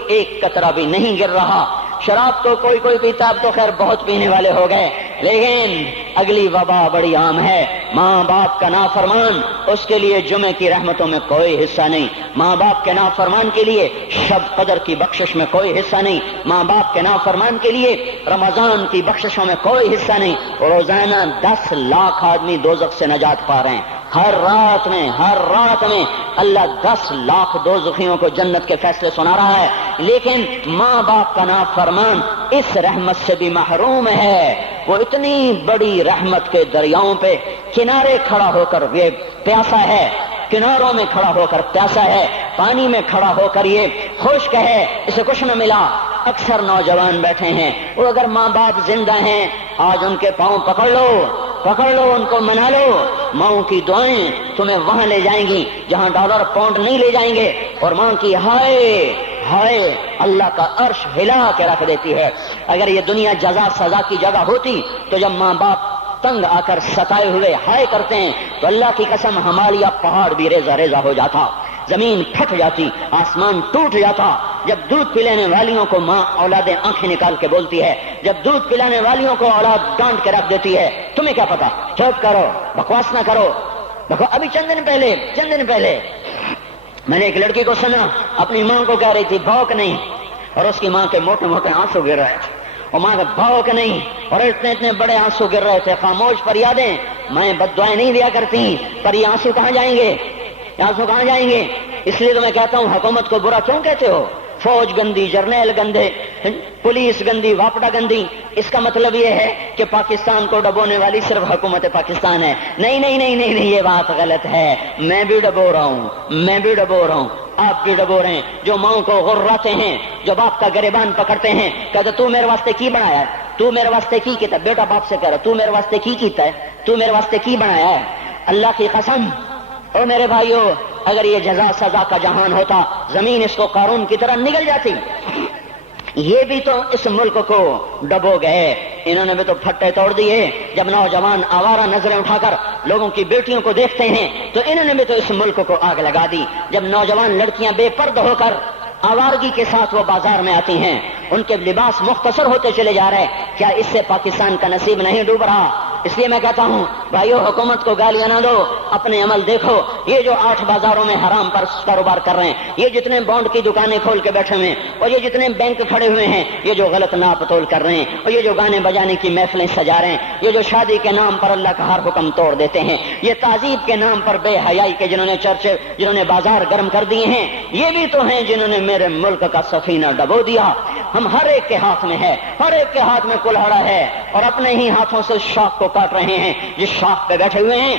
ایک قطرہ بھی نہیں گر رہا۔ شراب تو کوئی پیتا، اب تو خیر بہت پینے والے ہو گئے، لیکن اگلی وبا بڑی عام ہے، ماں باپ کا نافرمان، اس کے لیے جمعے کی رحمتوں میں کوئی حصہ نہیں، ماں باپ کے نافرمان کے لیے شب قدر کی بخشش میں کوئی حصہ نہیں، ماں باپ کے نافرمان کے لیے رمضان کی بخششوں میں کوئی حصہ نہیں۔ روزانہ 10 لاکھ آدمی دوزخ سے نجات پا رہے ہیں، ہر رات میں اللہ 10 لاکھ دوزخیوں کو جنت کے فیصلے سنا رہا ہے، لیکن ماں باپ کا نافرمان اس رحمت سے بھی محروم ہے۔ وہ اتنی بڑی رحمت کے دریاؤں پہ کنارے کھڑا ہو کر یہ پیاسا ہے، کناروں میں کھڑا ہو کر پیاسا ہے، پانی میں کھڑا ہو کر یہ خشک ہے، اسے کچھ نہ ملا۔ اکثر نوجوان بیٹھے ہیں، وہ اگر ماں باپ زندہ ہیں آج ان کے پاؤں پکڑ لو، ان کو منا لو، ماں کی دعائیں تمہیں وہاں لے جائیں گی جہاں ڈالر پاؤنڈ نہیں لے جائیں گے، اور ماں کی ہائے اللہ کا عرش ہلا کے رکھ دیتی ہے۔ اگر یہ دنیا جزا سزا کی جگہ ہوتی تو جب ماں باپ تنگ آ کر ستائے ہوئے ہائے کرتے ہیں تو اللہ کی قسم ہمالیہ پہاڑ بھی ریزہ ریزہ ہو جاتا، زمین پھٹ جاتی، آسمان ٹوٹ جاتا۔ جب دودھ پلانے والیوں کو ماں اولادیں آنکھیں نکال کے بولتی ہے، جب دودھ پلانے والیوں کو اولاد ڈانٹ کے رکھ دیتی ہے، تمہیں کیا پتا، چپ کرو، بکواس نہ کرو۔ ابھی چند دن پہلے میں نے ایک لڑکی کو سنا، اپنی ماں کو کہہ رہی تھی بھوک نہیں، اور اس کی ماں کے موٹے موٹے آنسو گر رہے تھے، اور ماں کا بھوک نہیں، اور اتنے بڑے آنسو گر رہے تھے۔ خاموش فریادیں، میں بد دعائیں نہیں دیا کرتی، پر یہ آنسو کہاں جائیں گے؟ اس لیے تو میں کہتا ہوں حکومت کو برا کیوں کہتے ہو؟ فوج گندی، جرنیل گندے، پولیس گندی، واپڈا گندی، اس کا مطلب یہ ہے کہ پاکستان کو ڈبونے والی صرف حکومت پاکستان ہے؟ نہیں، یہ بات غلط ہے۔ میں بھی ڈبو رہا ہوں، آپ بھی ڈبو رہے ہیں، جو ماں کو غراتے ہیں، جو باپ کا گریبان پکڑتے ہیں، کہتے تو میرے واسطے کی بنایا ہے، تو میرے واسطے کی کیتا ہے، بیٹا باپ سے کہہ رہا تو میرے واسطے کی کیتا ہے، تو میرے واسطے کی بنایا ہے۔ اللہ کی قسم، اور میرے بھائیو، اگر یہ جزا سزا کا جہان ہوتا، زمین اس کو قارون کی طرح نگل جاتی۔ یہ بھی تو اس ملک کو ڈبو گئے، انہوں نے بھی تو پھٹے توڑ دیے۔ جب نوجوان آوارہ نظریں اٹھا کر لوگوں کی بیٹیوں کو دیکھتے ہیں تو انہوں نے بھی تو اس ملک کو آگ لگا دی۔ جب نوجوان لڑکیاں بے پرد ہو کر آوارگی کے ساتھ وہ بازار میں آتی ہیں، ان کے لباس مختصر ہوتے چلے جا رہے، کیا اس سے پاکستان کا نصیب نہیں ڈوب رہا؟ اس لیے میں کہتا ہوں بھائیو، حکومت کو گالیاں نہ دو، اپنے عمل دیکھو۔ یہ جو 8 بازاروں میں حرام پر کاروبار کر رہے ہیں، یہ جتنے بانڈ کی دکانیں کھول کے بیٹھے ہوئے ہیں، اور یہ جتنے بینک کھڑے ہوئے ہیں، یہ جو غلط ناپ تول کر رہے ہیں، اور یہ جو گانے بجانے کی محفلیں سجا رہے ہیں، یہ جو شادی کے نام پر اللہ کا ہر حکم توڑ دیتے ہیں، یہ تعذیب کے نام پر بے حیائی کے جنہوں نے چرچے، جنہوں نے بازار گرم کر دیے ہیں، یہ بھی تو ہیں جنہوں نے میرے ملک کا سفینہ ڈبو دیا۔ ہم ہر ایک کے ہاتھ میں ہے، ہر ایک کے ہاتھ میں کلہڑا ہے، اور اپنے ہی ہاتھوں سے شاخ کو کاٹ رہے ہیں جس شاخ پہ بیٹھے ہوئے ہیں۔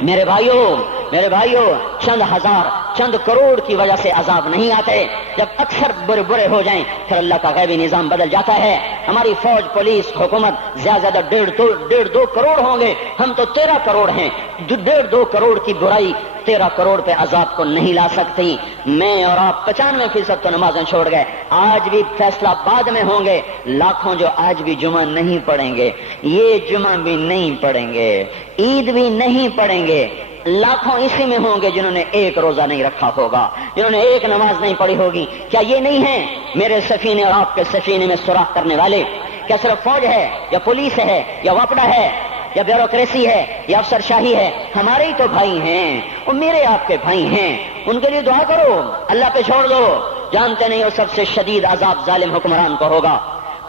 میرے بھائیوں، چند ہزار، چند کروڑ کی وجہ سے عذاب نہیں آتے، جب اکثر برے ہو جائیں پھر اللہ کا غیبی نظام بدل جاتا ہے۔ ہماری فوج، پولیس، حکومت زیادہ 1.5-2 کروڑ ہوں گے، ہم تو 13 کروڑ ہیں۔ 1.5-2 کروڑ کی برائی 13 کروڑ پہ عذاب کو نہیں لا سکتی۔ میں اور آپ 95% تو نمازیں چھوڑ گئے، آج بھی فیصلہ بعد میں ہوں گے۔ لاکھوں جو آج بھی جمعہ نہیں پڑھیں گے، یہ جمعہ بھی نہیں پڑھیں گے، عید بھی نہیں پڑھیں گے، لاکھوں اسی میں ہوں گے جنہوں نے ایک روزہ نہیں رکھا ہوگا، جنہوں نے ایک نماز نہیں پڑھی ہوگی۔ کیا یہ نہیں ہے میرے سفینے اور آپ کے سفینے میں سوراخ کرنے والے؟ کیا صرف فوج ہے یا پولیس ہے یا وپڈا ہے یا بیوروکریسی ہے یا افسر شاہی ہے؟ ہمارے ہی تو بھائی ہیں، وہ میرے آپ کے بھائی ہیں، ان کے لیے دعا کرو، اللہ پہ چھوڑ دو، جانتے نہیں وہ سب سے شدید عذاب ظالم حکمران کو ہوگا۔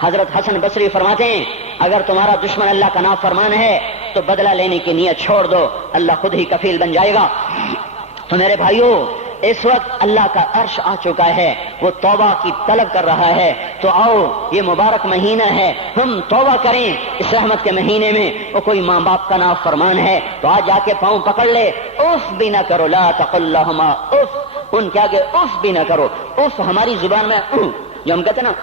حضرت حسن بصری فرماتے ہیں اگر تمہارا دشمن اللہ کا نافرمان ہے تو بدلہ لینے کی نیت چھوڑ دو، اللہ خود ہی کفیل بن جائے گا۔ تو میرے بھائیوں، اس وقت اللہ کا عرش آ چکا ہے، وہ توبہ کی طلب کر رہا ہے، تو آؤ یہ مبارک مہینہ ہے، ہم توبہ کریں اس رحمت کے مہینے میں۔ وہ کوئی ماں باپ کا نافرمان ہے تو آج جا کے پاؤں پکڑ لے، اف بھی نہ کرو، لا تقل لہما اف، ان کے آگے اف بھی نہ کرو۔ اف ہماری زبان میں جو ہم کہتے ہیں نا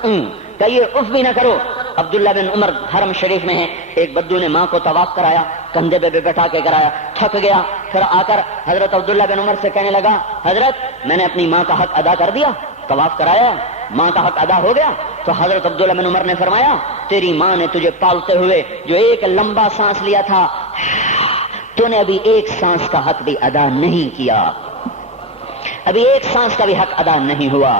کہیے اف بھی نہ کرو۔ عبداللہ بن عمر حرم شریف میں ہے، ایک بدو نے ماں کو طواف کرایا، کندھے پہ بٹھا کے کرایا، تھک گیا، پھر آ کر حضرت عبداللہ بن عمر سے کہنے لگا حضرت میں نے اپنی ماں کا حق ادا کر دیا، طواف کرایا، ماں کا حق ادا ہو گیا؟ تو حضرت عبداللہ بن عمر نے فرمایا تیری ماں نے تجھے پالتے ہوئے جو ایک لمبا سانس لیا تھا، تو نے ابھی ایک سانس کا حق بھی ادا نہیں کیا، ابھی ایک سانس کا بھی حق ادا نہیں ہوا۔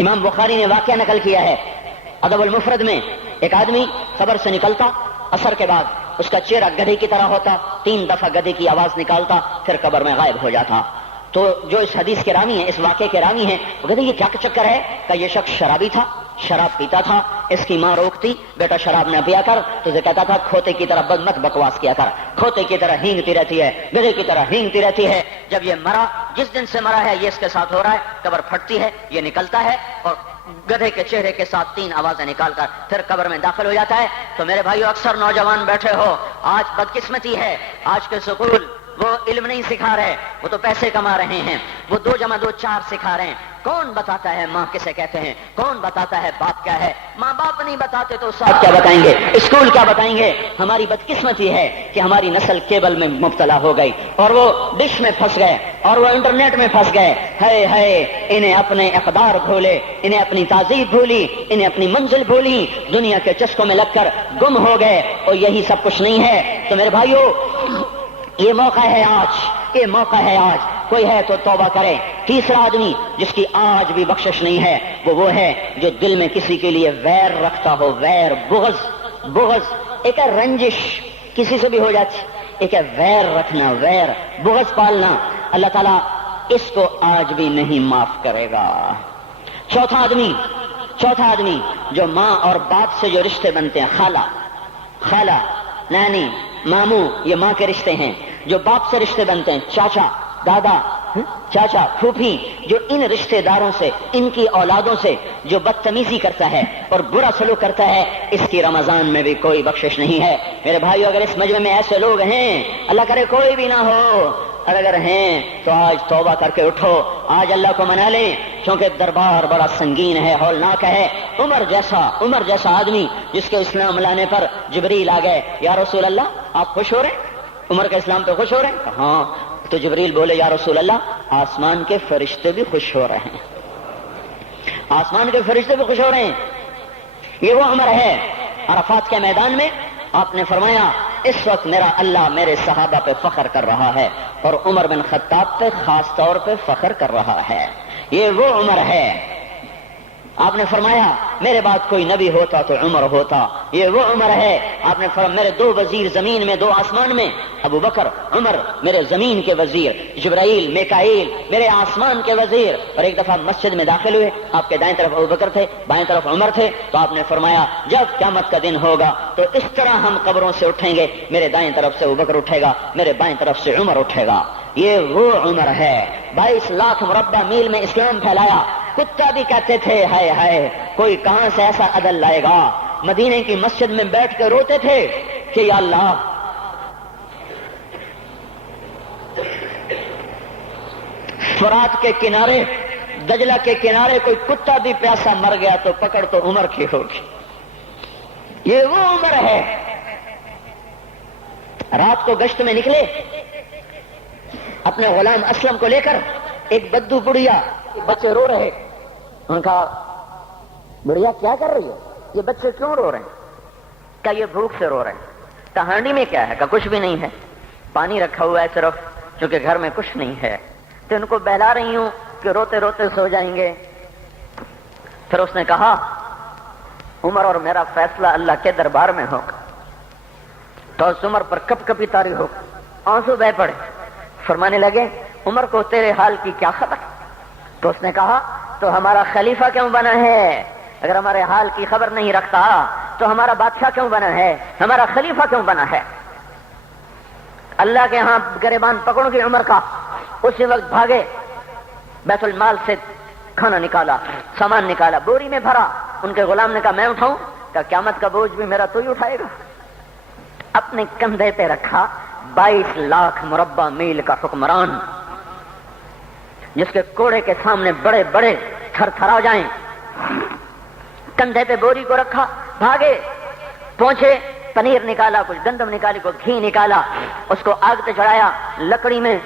امام بخاری نے واقعہ نقل کیا ہے ادب المفرد میں، ایک آدمی قبر سے نکلتا، عصر کے بعد اس کا چہرہ گدھے کی طرح ہوتا، 3 دفعہ گدھے کی آواز نکالتا، پھر قبر میں غائب ہو جاتا۔ تو جو اس حدیث کے راوی ہیں، اس واقعے کے راوی ہیں، وہ کہتے ہیں یہ کیا چکر ہے؟ کہ یہ شخص شرابی تھا، شراب پیتا تھا، اس کی ماں روکتی بیٹا شراب نہ پیا کر، تو اسے کہتا تھا کھوتے کی طرح مت بکواس کیا کر، کھوتے کی طرح ہینگتی رہتی ہے، گدھے کی طرح ہینگتی رہتی ہے۔ جب یہ مرا، جس دن سے مرا ہے یہ اس کے ساتھ ہو رہا ہے، قبر پھٹتی ہے، یہ نکلتا ہے اور گدھے کے چہرے کے ساتھ 3 آوازیں نکال کر پھر قبر میں داخل ہو جاتا ہے۔ تو میرے بھائیو، اکثر نوجوان بیٹھے ہو، آج بدقسمتی ہے، آج کے سکول وہ علم نہیں سکھا رہے، وہ تو پیسے کما رہے ہیں، وہ 2 + 2 = 4 سکھا رہے ہیں۔ کون بتاتا ہے ماں کسے کہتے ہیں؟ کون بتاتا ہے باپ کیا ہے؟ ماں باپ نہیں بتاتے تو استاد کیا بتائیں گے؟ اسکول کیا بتائیں گے؟ ہماری بدقسمتی ہے کہ ہماری نسل کیبل میں مبتلا ہو گئی اور وہ ڈش میں پھنس گئے اور وہ انٹرنیٹ میں پھنس گئے۔ ہے انہیں اپنے اقدار بھولے، انہیں اپنی تہذیب بھولی، انہیں اپنی منزل بھولی، دنیا کے چسکوں میں لگ کر گم ہو گئے، اور یہی سب کچھ نہیں ہے۔ تو میرے بھائیو، یہ موقع ہے آج، یہ موقع ہے آج، کوئی ہے تو توبہ کرے۔ تیسرا آدمی جس کی آج بھی بخشش نہیں ہے وہ ہے جو دل میں کسی کے لیے ویر رکھتا ہو، ویر، بغض، ایک ہے رنجش، کسی سے بھی ہو جاتی، ایک ہے ویر رکھنا، ویر، بغض پالنا، اللہ تعالیٰ اس کو آج بھی نہیں معاف کرے گا۔ چوتھا آدمی جو ماں اور باپ سے جو رشتے بنتے ہیں، خالہ، نانی، ماموں، یہ ماں کے رشتے ہیں۔ جو باپ سے رشتے بنتے ہیں، چاچا، دادا، چاچا، پھوپھی، جو ان رشتے داروں سے، ان کی اولادوں سے جو بدتمیزی کرتا ہے اور برا سلوک کرتا ہے، اس کی رمضان میں بھی کوئی بخشش نہیں ہے۔ میرے بھائیو، اگر اس مجمع میں ایسے لوگ ہیں، اللہ کرے کوئی بھی نہ ہو، اور اگر ہیں تو آج توبہ کر کے اٹھو، آج اللہ کو منا لیں، کیونکہ دربار بڑا سنگین ہے، ہولناک ہے۔ عمر جیسا آدمی جس کے اسلام لانے پر جبریل آ گئے، یا رسول اللہ آپ خوش ہو رہے ہیں؟ عمر کے اسلام پہ خوش ہو رہے ہیں؟ ہاں۔ تو جبریل بولے یا رسول اللہ آسمان کے فرشتے بھی خوش ہو رہے ہیں، آسمان کے فرشتے بھی خوش ہو رہے ہیں۔ یہ وہ عمر ہے۔ عرفات کے میدان میں آپ نے فرمایا اس وقت میرا اللہ میرے صحابہ پہ فخر کر رہا ہے، اور عمر بن خطاب پہ خاص طور پہ فخر کر رہا ہے۔ یہ وہ عمر ہے۔ آپ نے فرمایا میرے بعد کوئی نبی ہوتا تو عمر ہوتا، یہ وہ عمر ہے۔ آپ نے فرمایا میرے 2 وزیر زمین میں، 2 آسمان میں، ابو بکر، عمر میرے زمین کے وزیر، جبرائیل، میکائیل میرے آسمان کے وزیر۔ اور ایک دفعہ مسجد میں داخل ہوئے، آپ کے دائیں طرف ابو بکر تھے، بائیں طرف عمر تھے، تو آپ نے فرمایا جب قیامت کا دن ہوگا تو اس طرح ہم قبروں سے اٹھیں گے، میرے دائیں طرف سے ابو بکر اٹھے گا، میرے بائیں طرف سے عمر اٹھے گا۔ یہ وہ عمر ہے۔ 22 لاکھ مربع میل میں اسلام پھیلایا۔ کتا بھی کہتے تھے ہائے کوئی کہاں سے ایسا عدل لائے گا۔ مدینے کی مسجد میں بیٹھ کے روتے تھے کہ یا اللہ، فرات کے کنارے، دجلہ کے کنارے کوئی کتا بھی پیاسا مر گیا تو پکڑ تو عمر کی ہوگی۔ یہ وہ عمر ہے۔ رات کو گشت میں نکلے اپنے غلام اسلم کو لے کر، ایک بدو بڑھیا، بچے رو رہے، ان کا بڑھیا کیا کر رہی ہو؟ یہ بچے کیوں رو رہے ہیں؟ کیا یہ بھوک سے رو رہے ہیں؟ کہا ہانڈی میں کیا ہے؟ کہا کچھ بھی نہیں ہے، پانی رکھا ہوا ہے صرف، چونکہ گھر میں کچھ نہیں ہے، تو ان کو بہلا رہی ہوں کہ روتے روتے سو جائیں گے۔ پھر اس نے کہا عمر اور میرا فیصلہ اللہ کے دربار میں ہوگا۔ تو اس عمر پر کپ کپی طاری ہو آنسو بہ پڑے، فرمانے لگے عمر کو تیرے حال کی کیا خبر؟ تو اس نے کہا تو ہمارا خلیفہ کیوں بنا ہے؟ اگر ہمارے حال کی خبر نہیں رکھتا تو ہمارا بادشاہ کیوں بنا ہے؟ ہمارا خلیفہ کیوں بنا ہے؟ اللہ کے ہاں گریبان پکڑوں گی عمر کا۔ اسی وقت بھاگے، بیت المال سے کھانا نکالا، سامان نکالا، بوری میں بھرا۔ ان کے غلام نے کہا میں اٹھاؤں؟ کہا قیامت کا بوجھ بھی میرا تو ہی اٹھائے گا۔ اپنے کندھے پہ رکھا 22 لاکھ مربع میل کا حکمران، جس کے کوڑے کے سامنے بڑے بڑے تھر تھرا جائیں، کندھے پہ بوری کو رکھا، بھاگے، پہنچے، پنیر نکالا، کچھ گندم نکالی، کوئی گھی نکالا، اس کو آگ پہ چڑھایا، لکڑی میں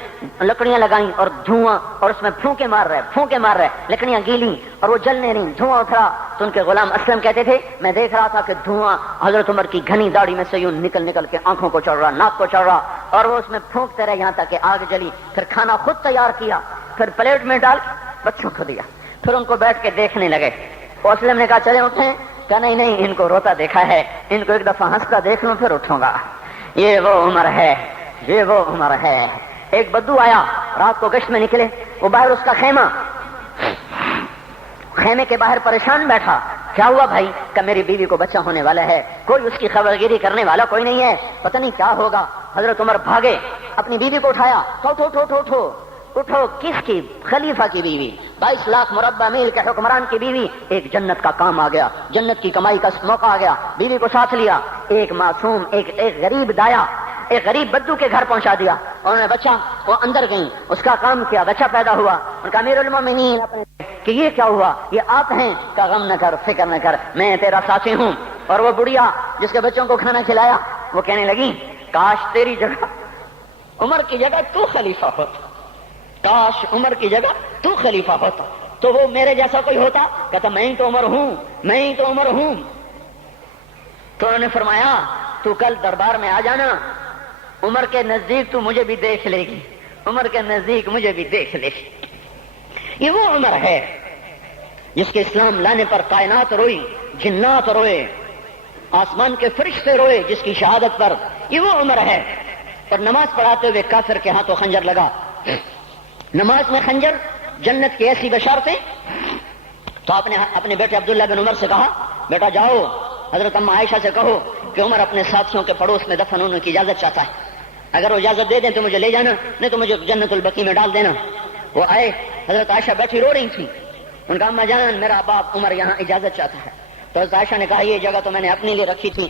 لکڑیاں لگائیں اور دھواں، اور اس میں پھونکے مار رہے، لکڑیاں گیلی اور وہ جلنے رہیں، دھواں اٹھا۔ تو ان کے غلام اسلم کہتے تھے میں دیکھ رہا تھا کہ دھواں حضرت عمر کی گھنی داڑھی میں سے یوں نکل نکل کے آنکھوں کو چڑھ رہا، ناک کو چڑھ رہا، اور وہ اس میں پھونکتے رہے یہاں تک کہ آگ جلی۔ پھر کھانا خود تیار کیا، پھر پلیٹ میں ڈال بچوں کو دیا، پھر ان کو بیٹھ کے دیکھنے لگے۔ اسلم نے کہا چلے اٹھیں؟ کہا نہیں، ان کو روتا دیکھا ہے، ان کو ایک دفعہ ہنستا دیکھ لوں پھر اٹھوں گا۔ یہ وہ عمر ہے، یہ وہ عمر ہے۔ ایک بدو آیا، رات کو گشت میں نکلے، وہ باہر اس کا خیمے کے باہر پریشان بیٹھا۔ کیا ہوا بھائی؟ کہ میری بیوی کو بچہ ہونے والا ہے، کوئی اس کی خبرگیری کرنے والا کوئی نہیں ہے، پتہ نہیں کیا ہوگا۔ حضرت عمر بھاگے، اپنی بیوی کو اٹھایا، اٹھو کس کی؟ خلیفہ کی بیوی، 22 لاکھ مربع میل کے حکمران کی بیوی۔ ایک جنت کا کام آ گیا، جنت کی کمائی کا موقع آ گیا، بیوی کو ساتھ لیا، ایک معصوم ایک غریب دایا، ایک غریب بدو کے گھر پہنچا دیا۔ انہوں نے بچہ، وہ اندر گئیں، اس کا کام کیا، بچہ پیدا ہوا۔ ان کا امیر المومنین کہ یہ کیا ہوا؟ یہ آپ ہیں؟ کا غم نہ کر، فکر نہ کر، میں تیرا ساتھی ہوں۔ اور وہ بڑھیا جس کے بچوں کو کھانا کھلایا، وہ کہنے لگی کاش تیری جگہ عمر کی جگہ تو خلیفہ ہوتا، کاش عمر کی جگہ تو خلیفہ ہوتا تو وہ میرے جیسا کوئی ہوتا۔ کہتا میں ہی تو عمر ہوں، میں ہی تو عمر ہوں۔ تو انہوں نے فرمایا تو کل دربار میں آ جانا، عمر کے نزدیک تو مجھے بھی دیکھ لے گی، عمر کے نزدیک مجھے بھی دیکھ لے گی۔ یہ وہ عمر ہے جس کے اسلام لانے پر کائنات روئی، جنات روئے، آسمان کے فرشتے روئے جس کی شہادت پر۔ یہ وہ عمر ہے۔ اور نماز پڑھاتے ہوئے کافر کے ہاتھوں خنجر لگا، نماز میں خنجر، جنت کی ایسی بشارتیں۔ تو آپ نے اپنے بیٹے عبداللہ بن عمر سے کہا بیٹا جاؤ حضرت اماں عائشہ سے کہو کہ عمر اپنے ساتھیوں کے پڑوس میں دفن ہونے کی اجازت چاہتا ہے، اگر وہ اجازت دے دیں تو مجھے لے جانا، نہیں تو مجھے جنت البقیع میں ڈال دینا۔ وہ آئے، حضرت عائشہ بیٹھی رو رہی تھی، ان کا اماں جان میرا باپ عمر یہاں اجازت چاہتا ہے۔ تو حضرت عائشہ نے کہا یہ جگہ تو میں نے اپنے لیے رکھی تھی،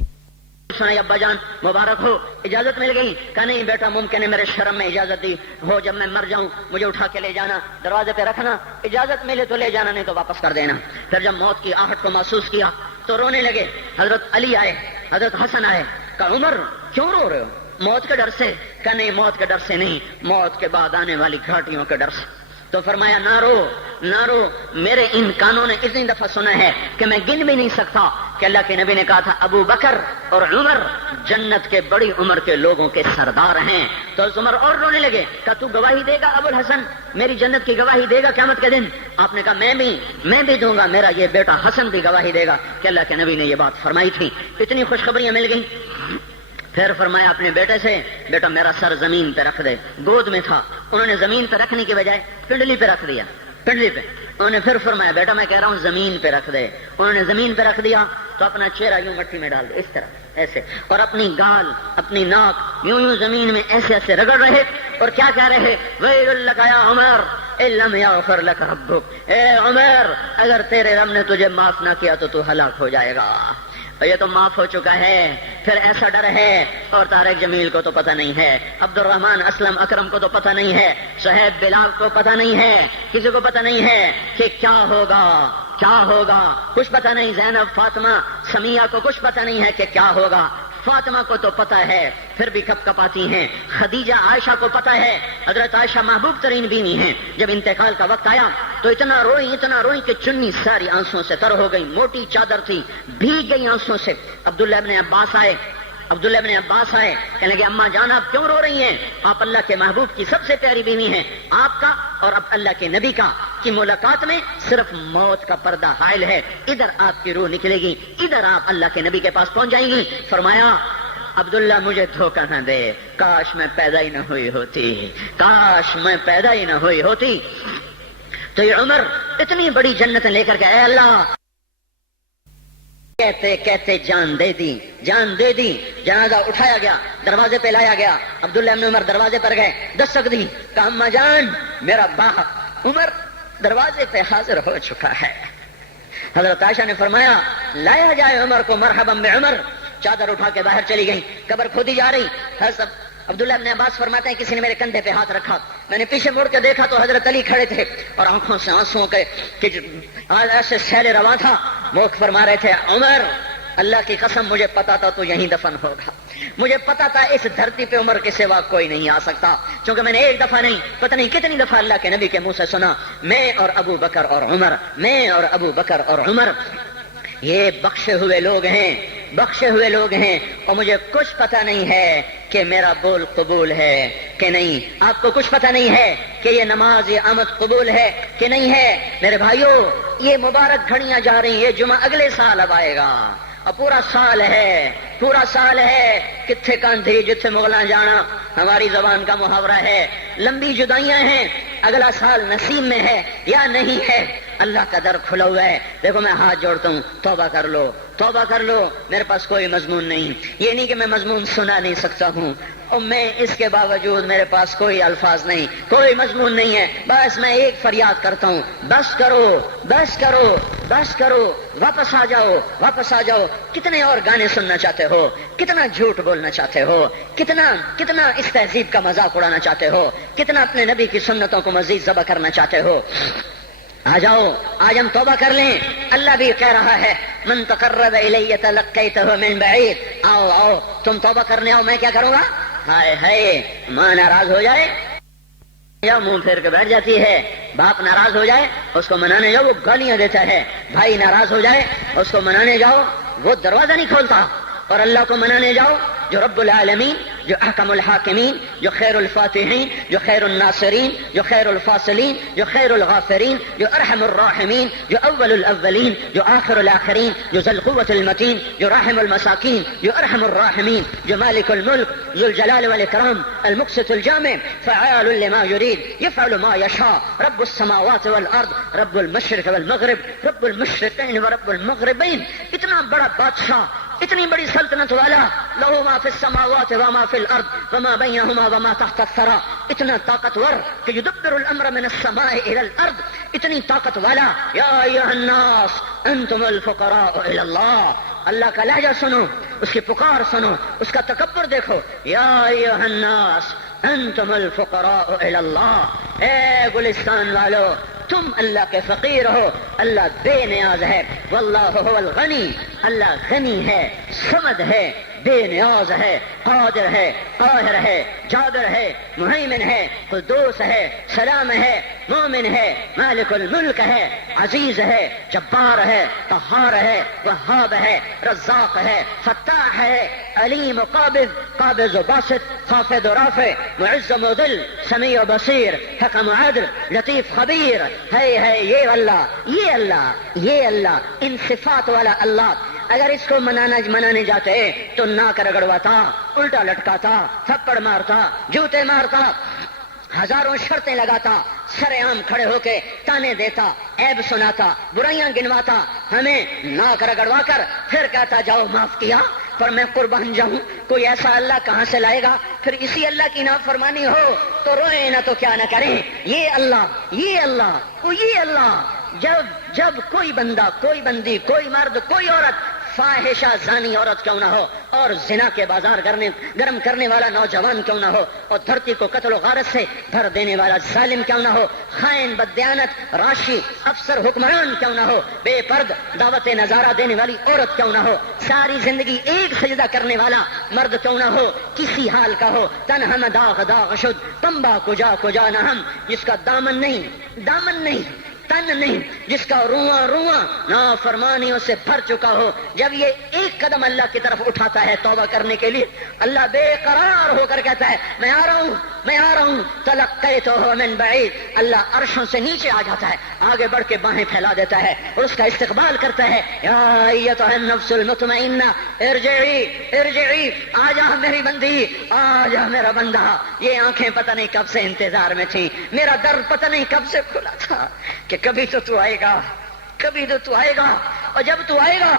ابا جان مبارک ہو، اجازت مل گئی؟ کہا نہیں بیٹا ممکن ہے میرے شرم میں اجازت دی ہو، جب میں مر جاؤں مجھے اٹھا کے لے جانا، دروازے پہ رکھنا، اجازت ملے تو لے جانا، نہیں تو واپس کر دینا۔ پھر جب موت کی آہٹ کو محسوس کیا تو رونے لگے۔ حضرت علی آئے، حضرت حسن آئے، کہا عمر کیوں رو رہے ہو؟ موت کے ڈر سے؟ کہا نہیں موت کے ڈر سے نہیں، موت کے بعد آنے والی گھاٹیوں کے ڈر سے۔ تو فرمایا نہ رو نہ رو، میرے ان کانوں نے اتنی دفعہ سنا ہے کہ میں گن بھی نہیں سکتا کہ اللہ کے نبی نے کہا تھا ابو بکر اور عمر جنت کے بڑی عمر کے لوگوں کے سردار ہیں۔ تو عمر اور رونے لگے، کہا تو گواہی دے گا ابو الحسن، میری جنت کی گواہی دے گا قیامت کے دن؟ آپ نے کہا میں بھی دوں گا، میرا یہ بیٹا حسن بھی گواہی دے گا کہ اللہ کے نبی نے یہ بات فرمائی تھی۔ اتنی خوشخبریاں مل گئیں۔ پھر فرمایا اپنے بیٹے سے بیٹا میرا سر زمین پہ رکھ دے، گود میں تھا، انہوں نے زمین پہ رکھنے کی بجائے پنڈلی پہ رکھ دیا، پنڈلی پہ۔ انہوں نے پھر فرمایا بیٹا میں کہہ رہا ہوں زمین پہ رکھ دے، انہوں نے زمین پہ رکھ دیا۔ تو اپنا چہرہ یوں مٹی میں ڈال دے، اس طرح ایسے، اور اپنی گال اپنی ناک یوں زمین میں ایسے ایسے رگڑ رہے، اور کیا کہہ رہے؟ ویل لک یا عمر ان لم یغفر لک ربک، اے عمر اگر تیرے رب نے تجھے معاف نہ کیا تو ہلاک ہو جائے گا۔ یہ تو معاف ہو چکا ہے، پھر ایسا ڈر ہے۔ اور طارق جمیل کو تو پتہ نہیں ہے، عبد الرحمن اسلم اکرم کو تو پتہ نہیں ہے، صہیب بلال کو پتہ نہیں ہے، کسی کو پتہ نہیں ہے کہ کیا ہوگا، کچھ پتہ نہیں۔ زینب فاطمہ سمیہ کو کچھ پتہ نہیں ہے کہ کیا ہوگا، فاطمہ کو تو پتہ ہے پھر بھی کپ کپاتی ہیں، خدیجہ عائشہ کو پتہ ہے، حضرت عائشہ محبوب ترین بیوی ہیں۔ جب انتقال کا وقت آیا تو اتنا روئی کہ چنی ساری آنسوں سے تر ہو گئی، موٹی چادر تھی بھیگ گئی آنسوں سے۔ عبداللہ ابن عباس آئے، عبداللہ ابن عباس آئے، کہنے لگے اماں جان آپ کیوں رو رہی ہیں؟ آپ اللہ کے محبوب کی سب سے پیاری بیوی ہیں، آپ کا اور اب اللہ کے نبی کا کی ملاقات میں صرف موت کا پردہ حائل ہے، ادھر آپ کی روح نکلے گی، ادھر آپ اللہ کے نبی کے پاس پہنچ جائیں گی۔ فرمایا عبداللہ مجھے دھوکہ نہ دے، کاش میں پیدا ہی نہ ہوئی ہوتی، کاش میں پیدا ہی نہ ہوئی ہوتی۔ تو یہ عمر اتنی بڑی جنت لے کر کے اے اللہ کہتے کہتے جان دے دی، جان دے دی۔ جنازہ اٹھایا گیا، دروازے پہ لایا گیا، عبداللہ ابن عمر دروازے پر گئے، دستک دی، کہا اماں جان میرا باپ عمر دروازے پہ حاضر ہو چکا ہے۔ حضرت عائشہ نے فرمایا لایا جائے عمر کو، مرحبا بعمر۔ چادر اٹھا کے باہر چلی گئی، قبر کھودی جا رہی۔ حضرت عبداللہ ابن عباس فرماتے ہیں کسی نے میرے کندھے پہ ہاتھ رکھا، میں نے پیچھے مڑ کے دیکھا تو حضرت علی کھڑے تھے اور آنکھوں سے آنسوں کے ایسے سیل رواں تھا، وہ فرما رہے تھے عمر اللہ کی قسم مجھے پتا تھا تو یہیں دفن ہوگا، مجھے پتا تھا اس دھرتی پہ عمر کے سوا کوئی نہیں آ سکتا، چونکہ میں نے ایک دفعہ نہیں پتہ نہیں کتنی دفعہ اللہ کے نبی کے منہ سے سنا میں اور ابو بکر اور عمر، میں اور ابو بکر اور عمر یہ بخشے ہوئے لوگ ہیں، بخشے ہوئے لوگ ہیں، اور مجھے کچھ پتہ نہیں ہے کہ میرا بول قبول ہے کہ نہیں، آپ کو کچھ پتہ نہیں ہے کہ یہ نماز یہ آمد قبول ہے کہ نہیں ہے۔ میرے بھائیوں یہ مبارک گھڑیاں جا رہی ہیں، یہ جمعہ اگلے سال اب آئے گا اور پورا سال ہے، پورا سال ہے، کتھے کاندھی جتھے مغلاں جانا ہماری زبان کا محاورہ ہے، لمبی جدائیاں ہیں، اگلا سال نصیب میں ہے یا نہیں ہے، اللہ کا در کھلا ہوا ہے۔ دیکھو میں ہاتھ جوڑتا ہوں، توبہ کر لو، توبہ کر لو، میرے پاس کوئی مضمون نہیں، یہ نہیں کہ میں مضمون سنا نہیں سکتا ہوں اور میں اس کے باوجود میرے پاس کوئی الفاظ نہیں، کوئی مضمون نہیں ہے، بس میں ایک فریاد کرتا ہوں بس کرو، بس کرو، بس کرو، واپس آ جاؤ، واپس آ جاؤ۔ کتنے اور گانے سننا چاہتے ہو، کتنا جھوٹ بولنا چاہتے ہو، کتنا اس تہذیب کا مذاق اڑانا چاہتے ہو، کتنا اپنے نبی کی سنتوں کو مزید ذبح کرنا چاہتے ہو۔ آ جاؤ، آج ہم توبہ کر لیں، اللہ بھی کہہ رہا ہے من تقرب الی تلقیتہ من بعید، آؤ آؤ تم توبہ کرنے آؤ، میں کیا کروں گا؟ ہائے ہائے، ماں ناراض ہو جائے یا منہ پھیر کے بیٹھ جاتی ہے، باپ ناراض ہو جائے اس کو منانے جاؤ وہ گالیاں دیتا ہے، بھائی ناراض ہو جائے اس کو منانے جاؤ وہ دروازہ نہیں کھولتا، اور اللہ کو منانے جاؤ جو رب العالمین، جو احکم الحاکمین، جو خیر الفاتحین، جو خیر الناصرین، جو خیر الفاصلین، جو خیر الغافرین، جو ارحم الراحمین، جو اول الاولین، جو آخر الاخرین، جو ذو القوة المتین، جو راحم المساکین، جو ارحم الراحمین، جو مالک الملک ذو الجلال والاکرام المقسط الجامع فعال لما يريد يفعل ما يشاء رب السماوات والارض رب المشرق والمغرب رب المشرقین ورب المغربین۔ اتنا بڑا بادشاہ، اتنی بڑی سلطنت والا، لہو ما فی السماوات وما فی الارض وما بینہما وما تحت الثری، اتنا طاقتور کہ یدبر الامر من السماء الى الارض، اتنی طاقت والا۔ یا ایھا الناس انتم الفقراء الی اللہ، اللہ کا لہجہ سنو، اس کی پکار سنو، اس کا تکبر دیکھو۔ یا ایھا الناس انتم الفقراء الی اللہ، اے گلستان والو تم اللہ کے فقیر ہو، اللہ بے نیاز ہے، واللہ هو الغنی، اللہ غنی ہے، صمد ہے، بے نیاز ہے، قادر ہے، قاہر ہے، جابر ہے، مہیمن ہے، قدوس ہے، سلام ہے، مومن ہے، مالک الملک ہے، عزیز ہے، جبار ہے، قہار ہے، وہاب ہے، رزاق ہے، فتاح ہے، علیم و قابض و باسط، خافض و رافع، معز و مذل، سمیع و بصیر، حکم و عدل، لطیف خبیر، ہے یہ اللہ، یہ اللہ، یہ اللہ، ان صفات والا اللہ۔ اگر اس کو منانے جاتے تو ناک رگڑواتا، الٹا لٹکاتا، تھپڑ مارتا، جوتے مارتا، ہزاروں شرطیں لگاتا، سر عام کھڑے ہو کے تانے دیتا، عیب سناتا، برائیاں گنواتا، ہمیں ناک رگڑوا کر پھر کہتا جاؤ معاف کیا پر میں قربان جاؤں۔ کوئی ایسا اللہ کہاں سے لائے گا؟ پھر اسی اللہ کی نافرمانی ہو تو روئیں نہ تو کیا نہ کریں۔ یہ اللہ، یہ اللہ، یہ اللہ، جب کوئی بندہ، کوئی بندی، کوئی مرد، کوئی عورت فاحشہ زانی عورت کیوں نہ ہو اور زنا کے بازار گرم کرنے والا نوجوان کیوں نہ ہو اور دھرتی کو قتل و غارت سے بھر دینے والا ظالم کیوں نہ ہو، خائن، بددیانت، راشی، افسر، حکمران کیوں نہ ہو، بے پرد دعوت نظارہ دینے والی عورت کیوں نہ ہو، ساری زندگی ایک سجدہ کرنے والا مرد کیوں نہ ہو، کسی حال کا ہو، تن ہم داغ داغ شد تمبا کجا کجا نہ ہم، جس کا دامن نہیں تن نہیں جس کا رواں رواں نافرمانیوں سے بھر چکا ہو، جب یہ ایک قدم اللہ کی طرف اٹھاتا ہے توبہ کرنے کے لیے، اللہ بے قرار ہو کر کہتا ہے میں آ رہا ہوں، میں آ رہا ہوں، تلقیتہ من بعید، اللہ عرشوں سے نیچے آ جاتا ہے، آگے بڑھ کے باہیں پھیلا دیتا ہے اور اس کا استقبال کرتا ہے، یا ایتھا النفس المطمئنہ ارجعی ارجعی، آ جا میری بندی، آ جا میرا بندہ۔ یہ آنکھیں پتہ نہیں کب سے انتظار میں تھیں، میرا در پتہ نہیں کب سے کھلا تھا کہ کبھی تو آئے گا، کبھی تو آئے گا، اور جب تو آئے گا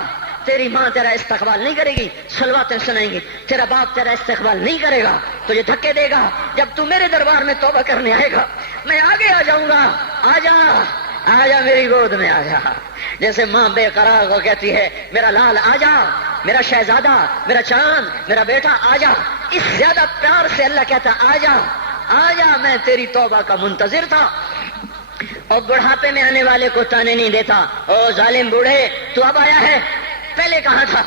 تیری ماں تیرا استقبال نہیں کرے گی، صلواتیں سنائیں گی، تیرا باپ تیرا استقبال نہیں کرے گا، تجھے دھکے دے گا، جب تو میرے دربار میں توبہ کرنے آئے گا میں آگے آ جاؤں گا، آ جا آ جا میری گود میں آ جا۔ جیسے ماں بے قرار کو کہتی ہے میرا لال آ جا، میرا شہزادہ، میرا چاند، میرا بیٹا آ جا، اس زیادہ پیار سے اللہ کہتا آ جا آ جا، میں تیری توبہ کا منتظر تھا۔ اور بڑھاپے میں آنے والے کو تانے نہیں دیتا، او ظالم بوڑھے تو اب آیا ہے، پہلے کہاں تھا؟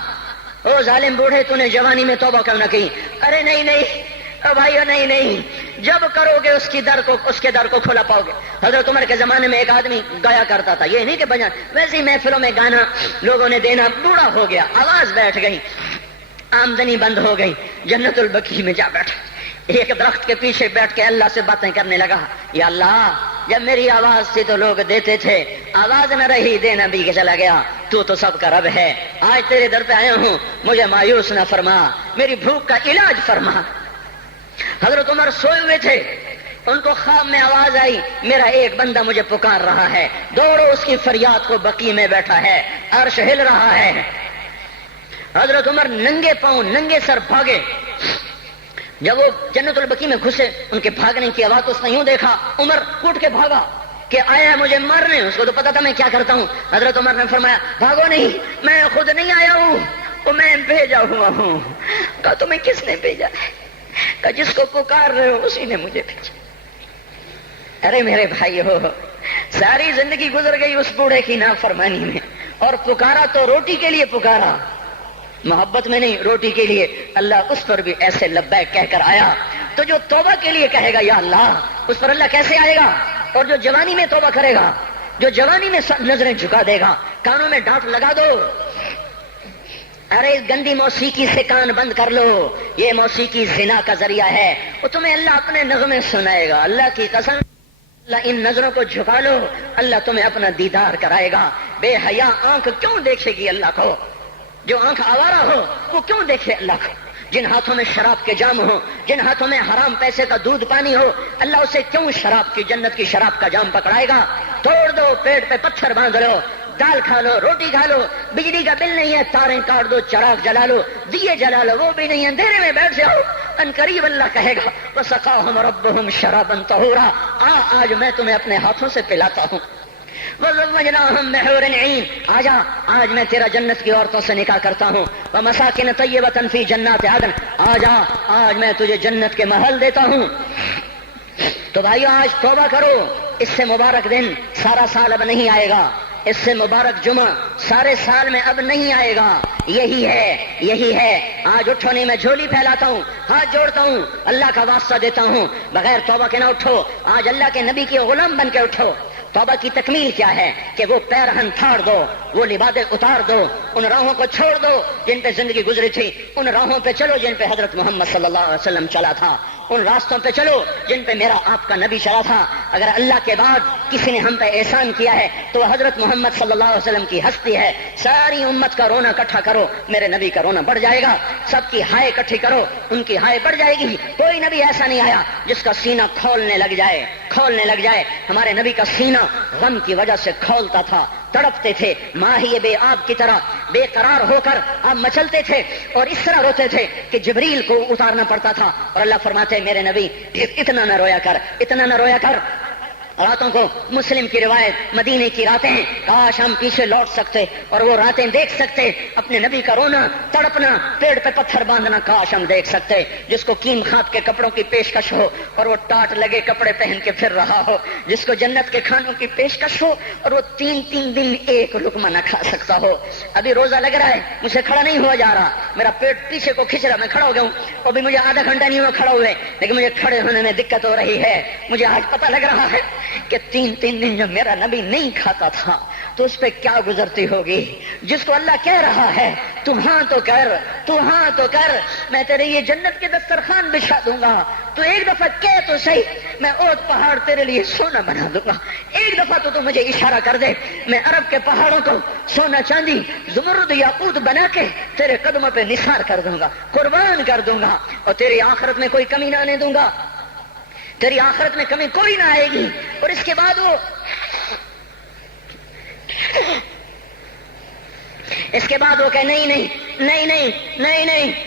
او ظالم بوڑھے تو نے جوانی میں توبہ کیوں نہ کی؟ ارے نہیں نہیں بھائیو، نہیں نہیں، جب کرو گے اس کے در کو کھلا پاؤ گے۔ حضرت عمر کے زمانے میں ایک آدمی گایا کرتا تھا، یہ نہیں کہ بجا، ویسے ہی محفلوں میں گانا لوگوں نے دینا، بوڑھا ہو گیا، آواز بیٹھ گئی، آمدنی بند ہو گئی، جنت البقیع میں جا بیٹھا، ایک درخت کے پیچھے بیٹھ کے اللہ سے باتیں کرنے لگا، یا اللہ جب میری آواز تھی تو لوگ دیتے تھے، آواز نہ رہی دینا بھی کہ چلا گیا، تو سب کا رب ہے، آج تیرے در پہ آیا ہوں، مجھے مایوس نہ فرما، میری بھوک کا علاج فرما۔ حضرت عمر سوئے ہوئے تھے، ان کو خواب میں آواز آئی میرا ایک بندہ مجھے پکار رہا ہے، دوڑو اس کی فریاد کو، بقیع میں بیٹھا ہے، عرش ہل رہا ہے۔ حضرت عمر ننگے پاؤں ننگے سر بھاگے، جب وہ جنت البقیع میں گھسے ان کے بھاگنے کی آواز تو اس نے یوں دیکھا، عمر اٹھ کے بھاگا کہ آیا ہے مجھے مارنے، اس کو تو پتا تھا میں کیا کرتا ہوں۔ حضرت عمر نے فرمایا بھاگو نہیں، میں خود نہیں آیا ہوں، وہ میں بھیجا ہوا ہوں۔ کہا تمہیں کس نے بھیجا ہے؟ کہا جس کو پکار رہے ہو اسی نے مجھے بھیجا۔ ارے میرے بھائی ہو، ساری زندگی گزر گئی اس بوڑھے کی نافرمانی میں، اور پکارا تو روٹی کے لیے پکارا، محبت میں نہیں، روٹی کے لیے۔ اللہ اس پر بھی ایسے لبیک کہہ کر آیا، تو جو توبہ کے لیے کہے گا یا اللہ، اس پر اللہ کیسے آئے گا؟ اور جو جوانی میں توبہ کرے گا، جو جوانی میں نظریں جھکا دے گا، کانوں میں ڈانٹ لگا دو، ارے اس گندی موسیقی سے کان بند کر لو، یہ موسیقی زنا کا ذریعہ ہے، وہ تمہیں اللہ اپنے نغمے سنائے گا، اللہ کی قسم، اللہ ان نظروں کو جھکا لو، اللہ تمہیں اپنا دیدار کرائے گا۔ بے حیا آنکھ کیوں دیکھے گی اللہ کو؟ جو آنکھ آوارہ ہو وہ کیوں دیکھے اللہ کو؟ جن ہاتھوں میں شراب کے جام ہو، جن ہاتھوں میں حرام پیسے کا دودھ پانی ہو، اللہ اسے کیوں شراب کی، جنت کی شراب کا جام پکڑائے گا؟ توڑ دو، پیٹ پہ پتھر باندھ لو، دال کھا لو، روٹی کھا لو، بجلی کا بل نہیں ہے تاریں کاٹ دو، چراغ جلا لو، دیے جلا لو، وہ بھی نہیں ہے، اندھیرے میں بیٹھ جاؤ، ان قریب اللہ کہے گا وَسَقَاهُمْ رَبُّهُمْ شَرَابًا طَهُورًا، آج میں تمہیں اپنے ہاتھوں سے پلاتا ہوں۔ وَزَوَّجْنَاهُمْ بِحُورٍ عِينٍ، آجا آج میں تیرا جنت کی عورتوں سے نکاح کرتا ہوں۔ وَمَسَاكِنَ طَيِّبَةً فِي جَنَّاتِ عَدْنٍ، آجا آج میں تجھے جنت کے محل دیتا ہوں۔ تو بھائیو آج توبہ کرو، اس سے مبارک دن سارا سال اب نہیں آئے گا، اس سے مبارک جمعہ سارے سال میں اب نہیں آئے گا، یہی ہے۔ آج اٹھو نہیں، میں جھولی پھیلاتا ہوں، ہاتھ جوڑتا ہوں، اللہ کا واسطہ دیتا ہوں، بغیر توبہ کے نہ اٹھو، آج اللہ کے نبی کے غلام بن کے اٹھو۔ توبہ کی تکمیل کیا ہے کہ وہ پیرہن پھاڑ دو، وہ لبادیں اتار دو، ان راہوں کو چھوڑ دو جن پہ زندگی گزری تھی، ان راہوں پہ چلو جن پہ حضرت محمد صلی اللہ علیہ وسلم چلا تھا، ان راستوں پہ چلو جن پہ میرا آپ کا نبی چلا تھا۔ اگر اللہ کے بعد کسی نے ہم پہ احسان کیا ہے تو وہ حضرت محمد صلی اللہ علیہ وسلم کی ہستی ہے۔ ساری امت کا رونا اکٹھا کرو، میرے نبی کا رونا بڑھ جائے گا، سب کی ہائے اکٹھی کرو، ان کی ہائے بڑھ جائے گی۔ کوئی نبی ایسا نہیں آیا جس کا سینہ کھولنے لگ جائے۔ ہمارے نبی کا سینہ غم کی وجہ سے کھولتا تھا، تڑپتے تھے، ماہی بے آب کی طرح بے قرار ہو کر آپ مچلتے تھے اور اس طرح روتے تھے کہ جبریل کو اتارنا پڑتا تھا، اور اللہ فرماتے میرے نبی اتنا نہ رویا کر۔ راتوں کو مسلم کی روایت، مدینے کی راتیں، کاش ہم پیچھے لوٹ سکتے اور وہ راتیں دیکھ سکتے، اپنے نبی کا رونا، تڑپنا، پیڑ پہ پتھر باندھنا کاش ہم دیکھ سکتے، جس کو کیم خات کے کپڑوں کی پیشکش ہو اور وہ ٹاٹ لگے کپڑے پہن کے پھر رہا ہو، جس کو جنت کے کھانوں کی پیشکش ہو اور وہ 3 دن ایک لقمہ نہ کھا سکتا ہو۔ ابھی روزہ لگ رہا ہے، مجھے کھڑا نہیں ہوا جا رہا، میرا پیٹ پیچھے کو کھینچ رہا, میں کھڑا ہو گیا ہوں. ابھی مجھے آدھا گھنٹہ نہیں ہوا کھڑا ہوئے, لیکن مجھے کھڑے ہونے میں دقت ہو رہی ہے. مجھے آج پتہ لگ رہا ہے کہ 3 دن جو میرا نبی نہیں کھاتا تھا تو اس پہ کیا گزرتی ہوگی. جس کو اللہ کہہ رہا ہے تو ہاں تو کر, تو ہاں تو کر, میں تیرے یہ جنت کے دسترخوان بچھا دوں گا, تو ایک دفعہ کہہ تو صحیح, میں اوت پہاڑ تیرے لیے سونا بنا دوں گا. ایک دفعہ تو مجھے اشارہ کر دے, میں عرب کے پہاڑوں کو سونا چاندی زمرد یاقوت بنا کے تیرے قدموں پہ نثار کر دوں گا, قربان کر دوں گا, اور تیری آخرت میں کوئی کمی نہ آنے دوں گا. تیری آخرت میں کمی کوئی نہ آئے گی. اور اس کے بعد وہ کہ نہیں,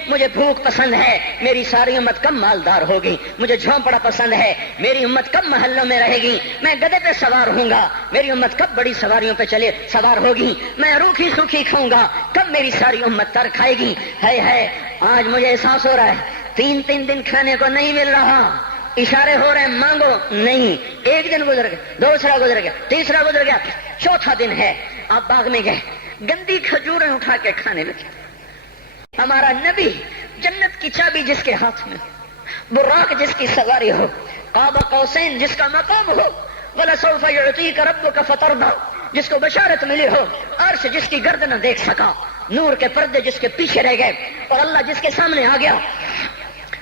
مجھے بھوک پسند ہے, میری ساری امت کم مالدار ہوگی. مجھے جھونپڑا پسند ہے, میری امت کم محلوں میں رہے گی. میں گدھے پہ سوار ہوں گا, میری امت کب بڑی سواریوں پہ سوار ہوگی. میں روکھی سوکھی کھاؤں گا, کب میری ساری امت تر کھائے گی. ہے آج مجھے احساس ہو رہا ہے 3 دن کھانے کو نہیں مل رہا. اشارے ہو رہے ہیں مانگو نہیں. ایک دن گزر گیا, دوسرا گزر گیا, تیسرا گزر گیا, چوتھا دن ہے. آپ باغ میں گئے, گندی کھجوریں اٹھا کے کھانے لگے. ہمارا نبی جنت کی چابی جس کے ہاتھ میں, براق جس کی سواری ہو, قاب قوسین جس کا مقام ہو, وَلَسَوْفَ يُعْطِيكَ رَبُّكَ فَتَرْضَىٰ جس کو بشارت ملی ہو, عرش جس کی گرد نہ دیکھ سکا, نور کے پردے جس کے پیچھے رہ گئے, اور اللہ جس کے سامنے آ گیا.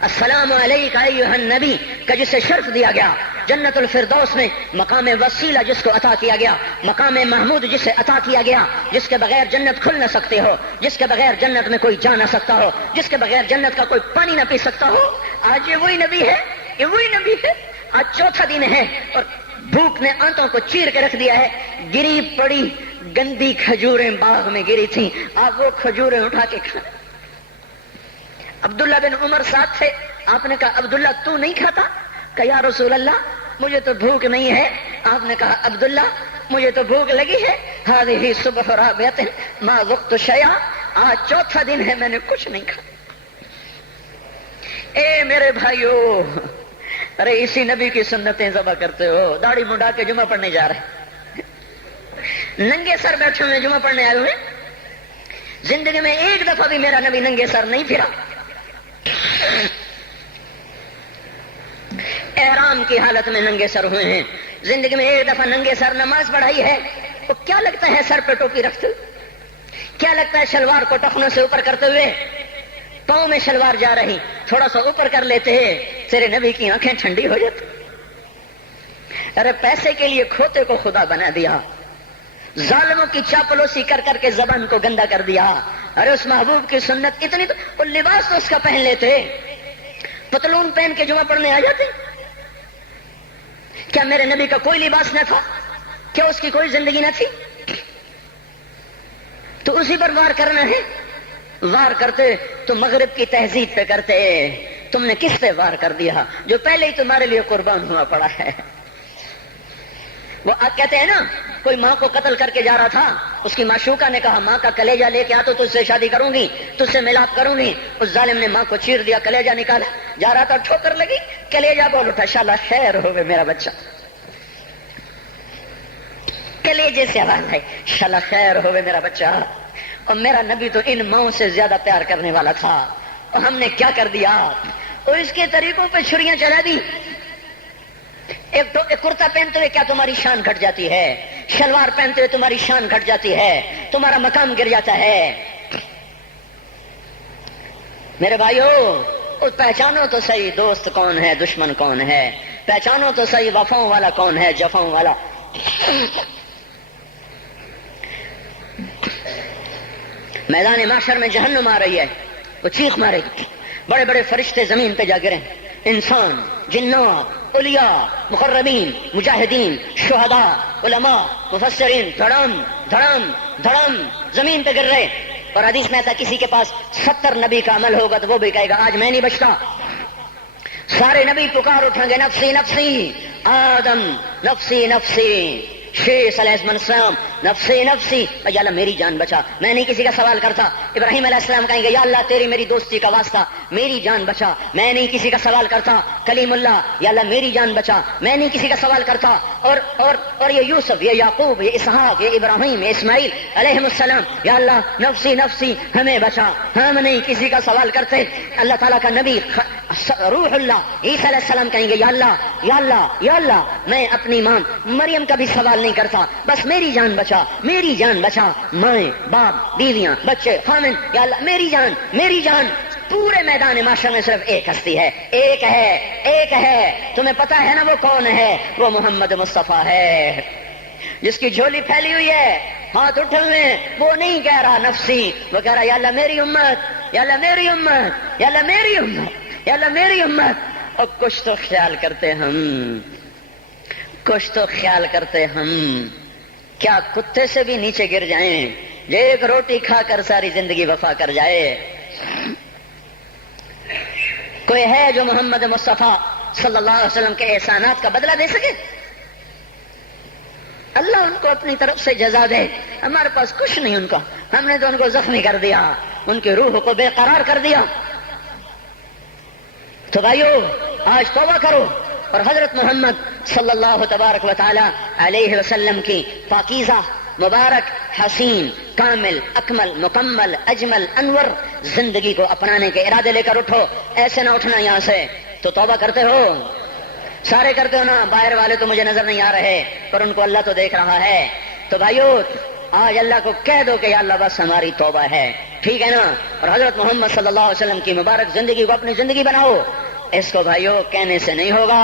السلام علیکہ ایھا النبی کا جسے شرف دیا گیا. جنت الفردوس میں مقام وسیلہ جس کو عطا کیا گیا, مقام محمود جسے عطا کیا گیا, جس کے بغیر جنت کھل نہ سکتے ہو, جس کے بغیر جنت میں کوئی جا نہ سکتا ہو, جس کے بغیر جنت کا کوئی پانی نہ پی سکتا ہو. آج یہ وہی نبی ہے, یہ وہی نبی ہے. آج چوتھا دن ہے اور بھوک نے آنتوں کو چیر کے رکھ دیا ہے. گری پڑی گندی کھجوریں باغ میں گری تھیں, آپ وہ کھجوریں اٹھا کے کھا. عبداللہ بن عمر ساتھ تھے. آپ نے کہا عبداللہ تو نہیں کھاتا؟ کہ یا رسول اللہ مجھے تو بھوک نہیں ہے. آپ نے کہا عبداللہ مجھے تو بھوک لگی ہے. ہذہ صبح رابعۃ ما ذقت شیئا, آج چوتھا دن ہے میں نے کچھ نہیں کھایا. اے میرے بھائیو, ارے اسی نبی کی سنتیں ذبح کرتے ہو. داڑھی منڈا کے جمعہ پڑھنے جا رہے, ننگے سر بیٹھے ہوئے جمعہ پڑھنے آئے ہوئے. زندگی میں ایک دفعہ بھی میرا نبی ننگے سر نہیں پھرا. احرام کی حالت میں ننگے سر ہوئے ہیں. زندگی میں ایک دفعہ ننگے سر نماز پڑھائی ہے. تو کیا لگتا ہے سر پہ ٹوپی رکھتے, کیا لگتا ہے شلوار کو ٹخنوں سے اوپر کرتے ہوئے, پاؤں میں شلوار جا رہی, تھوڑا سا اوپر کر لیتے ہیں, تیرے نبی کی آنکھیں ٹھنڈی ہو جاتی. ارے پیسے کے لیے کھوتے کو خدا بنا دیا, ظالموں کی چاپلوسی کر کر کے زبان کو گندا کر دیا. ارے اس محبوب کی سنت اتنی, تو وہ لباس تو اس کا پہن لیتے, پتلون پہن کے جمعہ پڑھنے آ جاتے. کیا میرے نبی کا کوئی لباس نہ تھا؟ کیا اس کی کوئی زندگی نہ تھی؟ تو اسی پر وار کرنا ہے. وار کرتے تو مغرب کی تہذیب پہ کرتے. تم نے کس پہ وار کر دیا جو پہلے ہی تمہارے لیے قربان ہوا پڑا ہے؟ وہ کہتے ہیں نا, کوئی ماں کو قتل کر کے جا رہا تھا, اس کی معشوقہ نے کہا ماں کا کلیجہ لے کے آ تو تجھ سے شادی کروں گی, تجھ سے ملاپ کروں گی. اس ظالم نے ماں کو چیر دیا, کلیجہ نکالا, جا رہا تھا ٹھوکر لگی, کلیجہ بول اٹھا, شالا خیر ہوئے میرا بچہ. کلیجے سے آواز ہے, شالا خیر ہوئے میرا بچہ. اور میرا نبی تو ان ماؤں سے زیادہ پیار کرنے والا تھا, اور ہم نے کیا کر دیا, اور اس کے طریقوں پہ چھریاں چلا دی. ایک کرتا پہنتے ہوئے کیا تمہاری شان گھٹ جاتی ہے؟ شلوار پہنتے ہوئے تمہاری شان گھٹ جاتی ہے, تمہارا مقام گر جاتا ہے. میرے بھائیو پہچانو تو صحیح, دوست کون ہے دشمن کون ہے, پہچانو تو صحیح, وفاؤں والا کون ہے جفاؤں والا. میدان معاشر میں جہنم آ رہی ہے, وہ چیخ مارے گی, بڑے بڑے فرشتے زمین پہ جا گرے, انسان, جنات, اولیاء, مقربین, مجاہدین, شہداء, علماء, مفسرین, دھڑم دھڑم دھڑم زمین پہ گر رہے. اور حدیث میں آتا کسی کے پاس 70 نبی کا عمل ہوگا تو وہ بھی کہے گا آج میں نہیں بچتا. سارے نبی پکار اٹھیں گے, نفسی نفسی, آدم نفسی نفسی, شیش علیہ السلام نفسی نفسی، یا اللہ میری جان بچا، میں نہیں کسی کا سوال کرتا۔ ابراہیم علیہ السلام کہیں گے یا اللہ تیری میری دوستی کا واسطہ میری جان بچا، میں نہیں کسی کا سوال کرتا۔ کلیم اللہ، یا اللہ میری جان بچا، میں نہیں کسی کا سوال کرتا۔ اور یہ یوسف، یہ یعقوب، یہ اسحاق، یہ ابراہیم، یہ اسماعیل علیہ السلام، یا اللہ نفسی نفسی ہمیں بچا، ہم نہیں کسی کا سوال کرتے۔ اللہ تعالیٰ کا نبی روح اللہ عیسیٰ علیہ السلام کہیں گے یا اللہ یا اللہ یا اللہ میں اپنی ماں مریم کا بھی سوال نہیں کرتا، بس میری جان بچا، میری جان بچا، مائیں باپ بیویاں بچے خامن، یا اللہ میری جان میری جان۔ پورے میدان معاشرے میں صرف ایک ہستی ہے، ایک ہے، تمہیں پتا ہے نا وہ کون ہے؟ وہ محمد مصطفیٰ ہے، جس کی جھولی پھیلی ہوئی ہے، ہاتھ اٹھے ہوئے، وہ نہیں کہہ رہا نفسی، وہ کہہ رہا یا اللہ میری امت، یا اللہ میری امت، یا اللہ میری امت، یا اللہ میری امت۔ اور کچھ تو خیال کرتے ہم، کچھ تو خیال کرتے ہم، کیا کتے سے بھی نیچے گر جائیں جو ایک روٹی کھا کر ساری زندگی وفا کر جائے؟ کوئی ہے جو محمد مصطفیٰ صلی اللہ علیہ وسلم کے احسانات کا بدلہ دے سکے؟ اللہ ان کو اپنی طرف سے جزا دے، ہمارے پاس کچھ نہیں ان کا، ہم نے تو ان کو زخمی کر دیا، ان کی روح کو بے قرار کر دیا۔ تو بھائیو آج توبہ کرو اور حضرت محمد صلی اللہ تبارک و تعالی علیہ وسلم کی پاکیزہ مبارک حسین کامل اکمل مکمل اجمل انور زندگی کو اپنانے کے ارادے لے کر اٹھو۔ ایسے نہ اٹھنا یہاں سے، تو توبہ کرتے ہو، سارے کرتے ہو نا، باہر والے تو مجھے نظر نہیں آ رہے پر ان کو اللہ تو دیکھ رہا ہے۔ تو بھائیو آج اللہ کو کہہ دو کہ یا اللہ بس ہماری توبہ ہے، ٹھیک ہے نا؟ اور حضرت محمد صلی اللہ علیہ وسلم کی مبارک زندگی کو اپنی زندگی بناؤ۔ اس کو بھائیو کہنے سے نہیں ہوگا،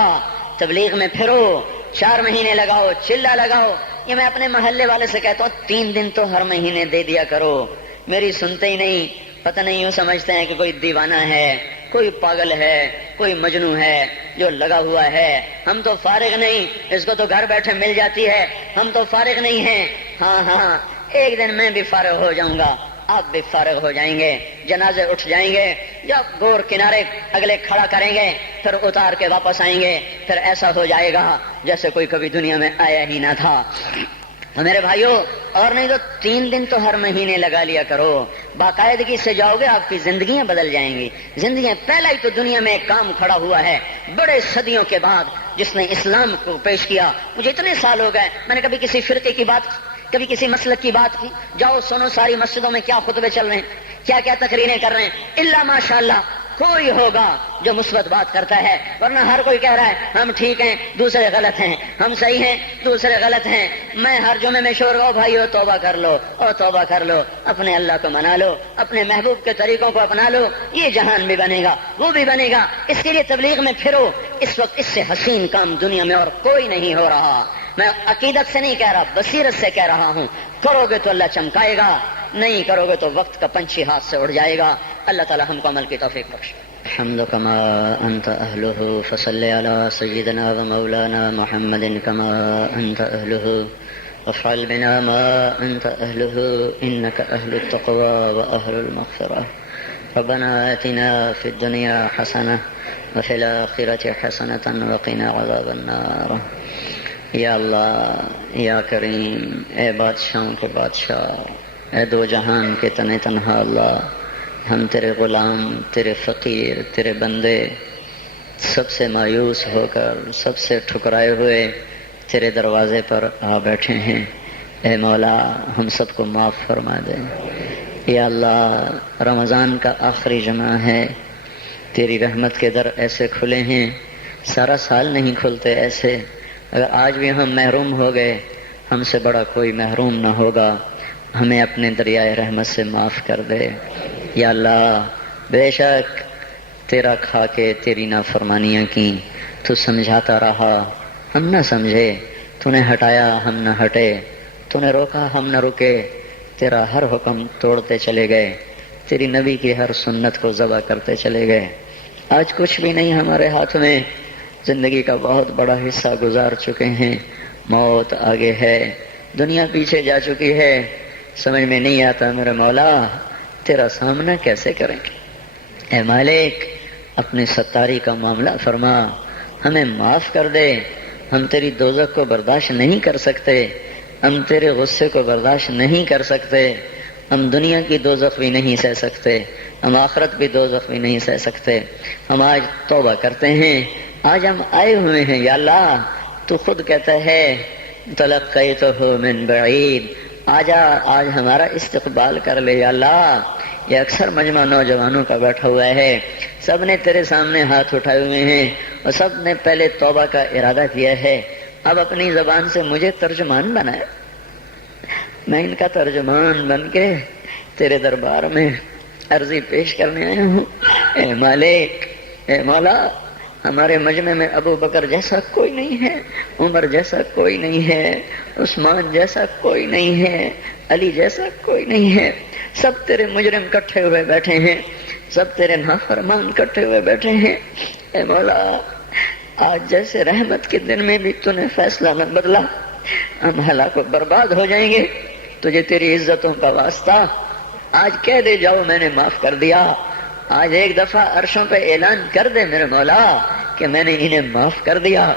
تبلیغ میں پھرو، 4 مہینے لگاؤ، چلہ لگاؤ۔ یہ میں اپنے محلے والے سے کہتا ہوں 3 دن تو ہر مہینے دے دیا کرو، میری سنتے ہی نہیں، پتہ نہیں یوں سمجھتے ہیں کہ کوئی دیوانہ ہے، کوئی پاگل ہے، کوئی مجنوں ہے جو لگا ہوا ہے۔ ہم تو فارغ نہیں، اس کو تو گھر بیٹھے مل جاتی ہے، ہم تو فارغ نہیں ہیں۔ ہاں ایک دن میں بھی فارغ ہو جاؤں گا، آپ بھی فارغ ہو جائیں گے، جنازے اٹھ جائیں گے، جب گور کنارے اگلے کھڑا کریں گے پھر اتار کے واپس آئیں گے، پھر ایسا ہو جائے گا جیسے کوئی کبھی دنیا میں آیا ہی نہ تھا۔ میرے بھائیوں، اور نہیں تو 3 دن تو ہر مہینے لگا لیا کرو، باقاعدگی سے جاؤ گے، آپ کی زندگیاں بدل جائیں گی۔ زندگیاں پہلا ہی تو دنیا میں ایک کام کھڑا ہوا ہے بڑے صدیوں کے بعد جس نے اسلام کو پیش کیا۔ مجھے اتنے سال ہو گئے، میں نے کبھی کسی فرقے کی بات، کبھی کسی مسلک کی بات کی؟ جاؤ سنو ساری مسجدوں میں کیا خطبے چل رہے ہیں، کیا کیا تقریریں کر رہے ہیں، الا ماشاءاللہ کوئی ہوگا جو مثبت بات کرتا ہے، ورنہ ہر کوئی کہہ رہا ہے ہم ٹھیک ہیں دوسرے غلط ہیں، ہم صحیح ہیں دوسرے غلط ہیں۔ میں ہر جمعے میں شور او بھائیو توبہ کر لو، او توبہ کر لو، اپنے اللہ کو منا لو، اپنے محبوب کے طریقوں کو اپنا لو، یہ جہان بھی بنے گا، وہ بھی بنے گا۔ اس کے لیے تبلیغ میں پھرو، اس وقت اس سے حسین کام دنیا میں اور کوئی نہیں ہو رہا۔ میں عقیدت سے نہیں کہہ رہا، بصیرت سے کہہ رہا ہوں۔ کرو گے تو اللہ چمکائے گا، نہیں کرو گے تو وقت کا پنچھی ہاتھ سے اڑ جائے گا۔ اللہ تعالی ہم کو عمل کی توفیق بخشے۔ الحمد كما أنت أهله فصل على سيدنا ومولانا محمد كما أنت أهله وافعل بنا ما أنت أهله إنك أهل التقوى وأهل المغفرة. ربنا آتنا في الدنيا حسنة وفي الآخرة حسنة وقنا عذاب النار. یا اللہ یا کریم، اے بادشاہوں کے بادشاہ، اے دو جہان کے تن تنہا اللہ، ہم تیرے غلام، تیرے فقیر، تیرے بندے، سب سے مایوس ہو کر، سب سے ٹھکرائے ہوئے تیرے دروازے پر آ بیٹھے ہیں۔ اے مولا ہم سب کو معاف فرما دے۔ یا اللہ رمضان کا آخری جمعہ ہے، تیری رحمت کے در ایسے کھلے ہیں، سارا سال نہیں کھلتے ایسے۔ اگر آج بھی ہم محروم ہو گئے، ہم سے بڑا کوئی محروم نہ ہوگا، ہمیں اپنے دریائے رحمت سے معاف کر دے۔ یا اللہ بے شک تیرا کھا کے تیری نافرمانیاں کی، تو سمجھاتا رہا ہم نہ سمجھے، تو نے ہٹایا ہم نہ ہٹے، تو نے روکا ہم نہ رکے، تیرا ہر حکم توڑتے چلے گئے، تیری نبی کی ہر سنت کو ذبح کرتے چلے گئے۔ آج کچھ بھی نہیں ہمارے ہاتھ میں، زندگی کا بہت بڑا حصہ گزار چکے ہیں، موت آگے ہے، دنیا پیچھے جا چکی ہے، سمجھ میں نہیں آتا میرے مولا تیرا سامنا کیسے کریں گے۔ اے مالک اپنی ستاری کا معاملہ فرما، ہمیں معاف کر دے، ہم تیری دوزخ کو برداشت نہیں کر سکتے، ہم تیرے غصے کو برداشت نہیں کر سکتے، ہم دنیا کی دوزخ بھی نہیں سہ سکتے، ہم آخرت بھی دوزخ بھی نہیں سہ سکتے۔ ہم آج توبہ کرتے ہیں، آج ہم آئے ہوئے ہیں یا اللہ، تو خود کہتا ہے تلقیتہ من بعید، آجا آج ہمارا استقبال کر لے یا اللہ۔ یہ اکثر مجمع نوجوانوں کا بیٹھا ہوا ہے، سب نے تیرے سامنے ہاتھ اٹھائے ہوئے ہیں اور سب نے پہلے توبہ کا ارادہ کیا ہے۔ اب اپنی زبان سے مجھے ترجمان بنائے، میں ان کا ترجمان بن کے تیرے دربار میں عرضی پیش کرنے آیا ہوں۔ اے مالک، اے مولا، ہمارے مجمع میں ابو بکر جیسا کوئی نہیں ہے، عمر جیسا کوئی نہیں ہے، عثمان جیسا کوئی نہیں ہے، علی جیسا کوئی نہیں ہے، سب تیرے مجرم کٹھے ہوئے بیٹھے ہیں، سب تیرے نافرمان کٹھے ہوئے بیٹھے ہیں۔ اے مولا، آج جیسے رحمت کے دن میں بھی تو نے فیصلہ نہ بدلا، ہم ہلاک و برباد ہو جائیں گے۔ تجھے تیری عزتوں کا واسطہ آج کہہ دے جاؤ میں نے معاف کر دیا، آج ایک دفعہ عرشوں پہ اعلان کر دے میرے مولا کہ میں نے انہیں معاف کر دیا۔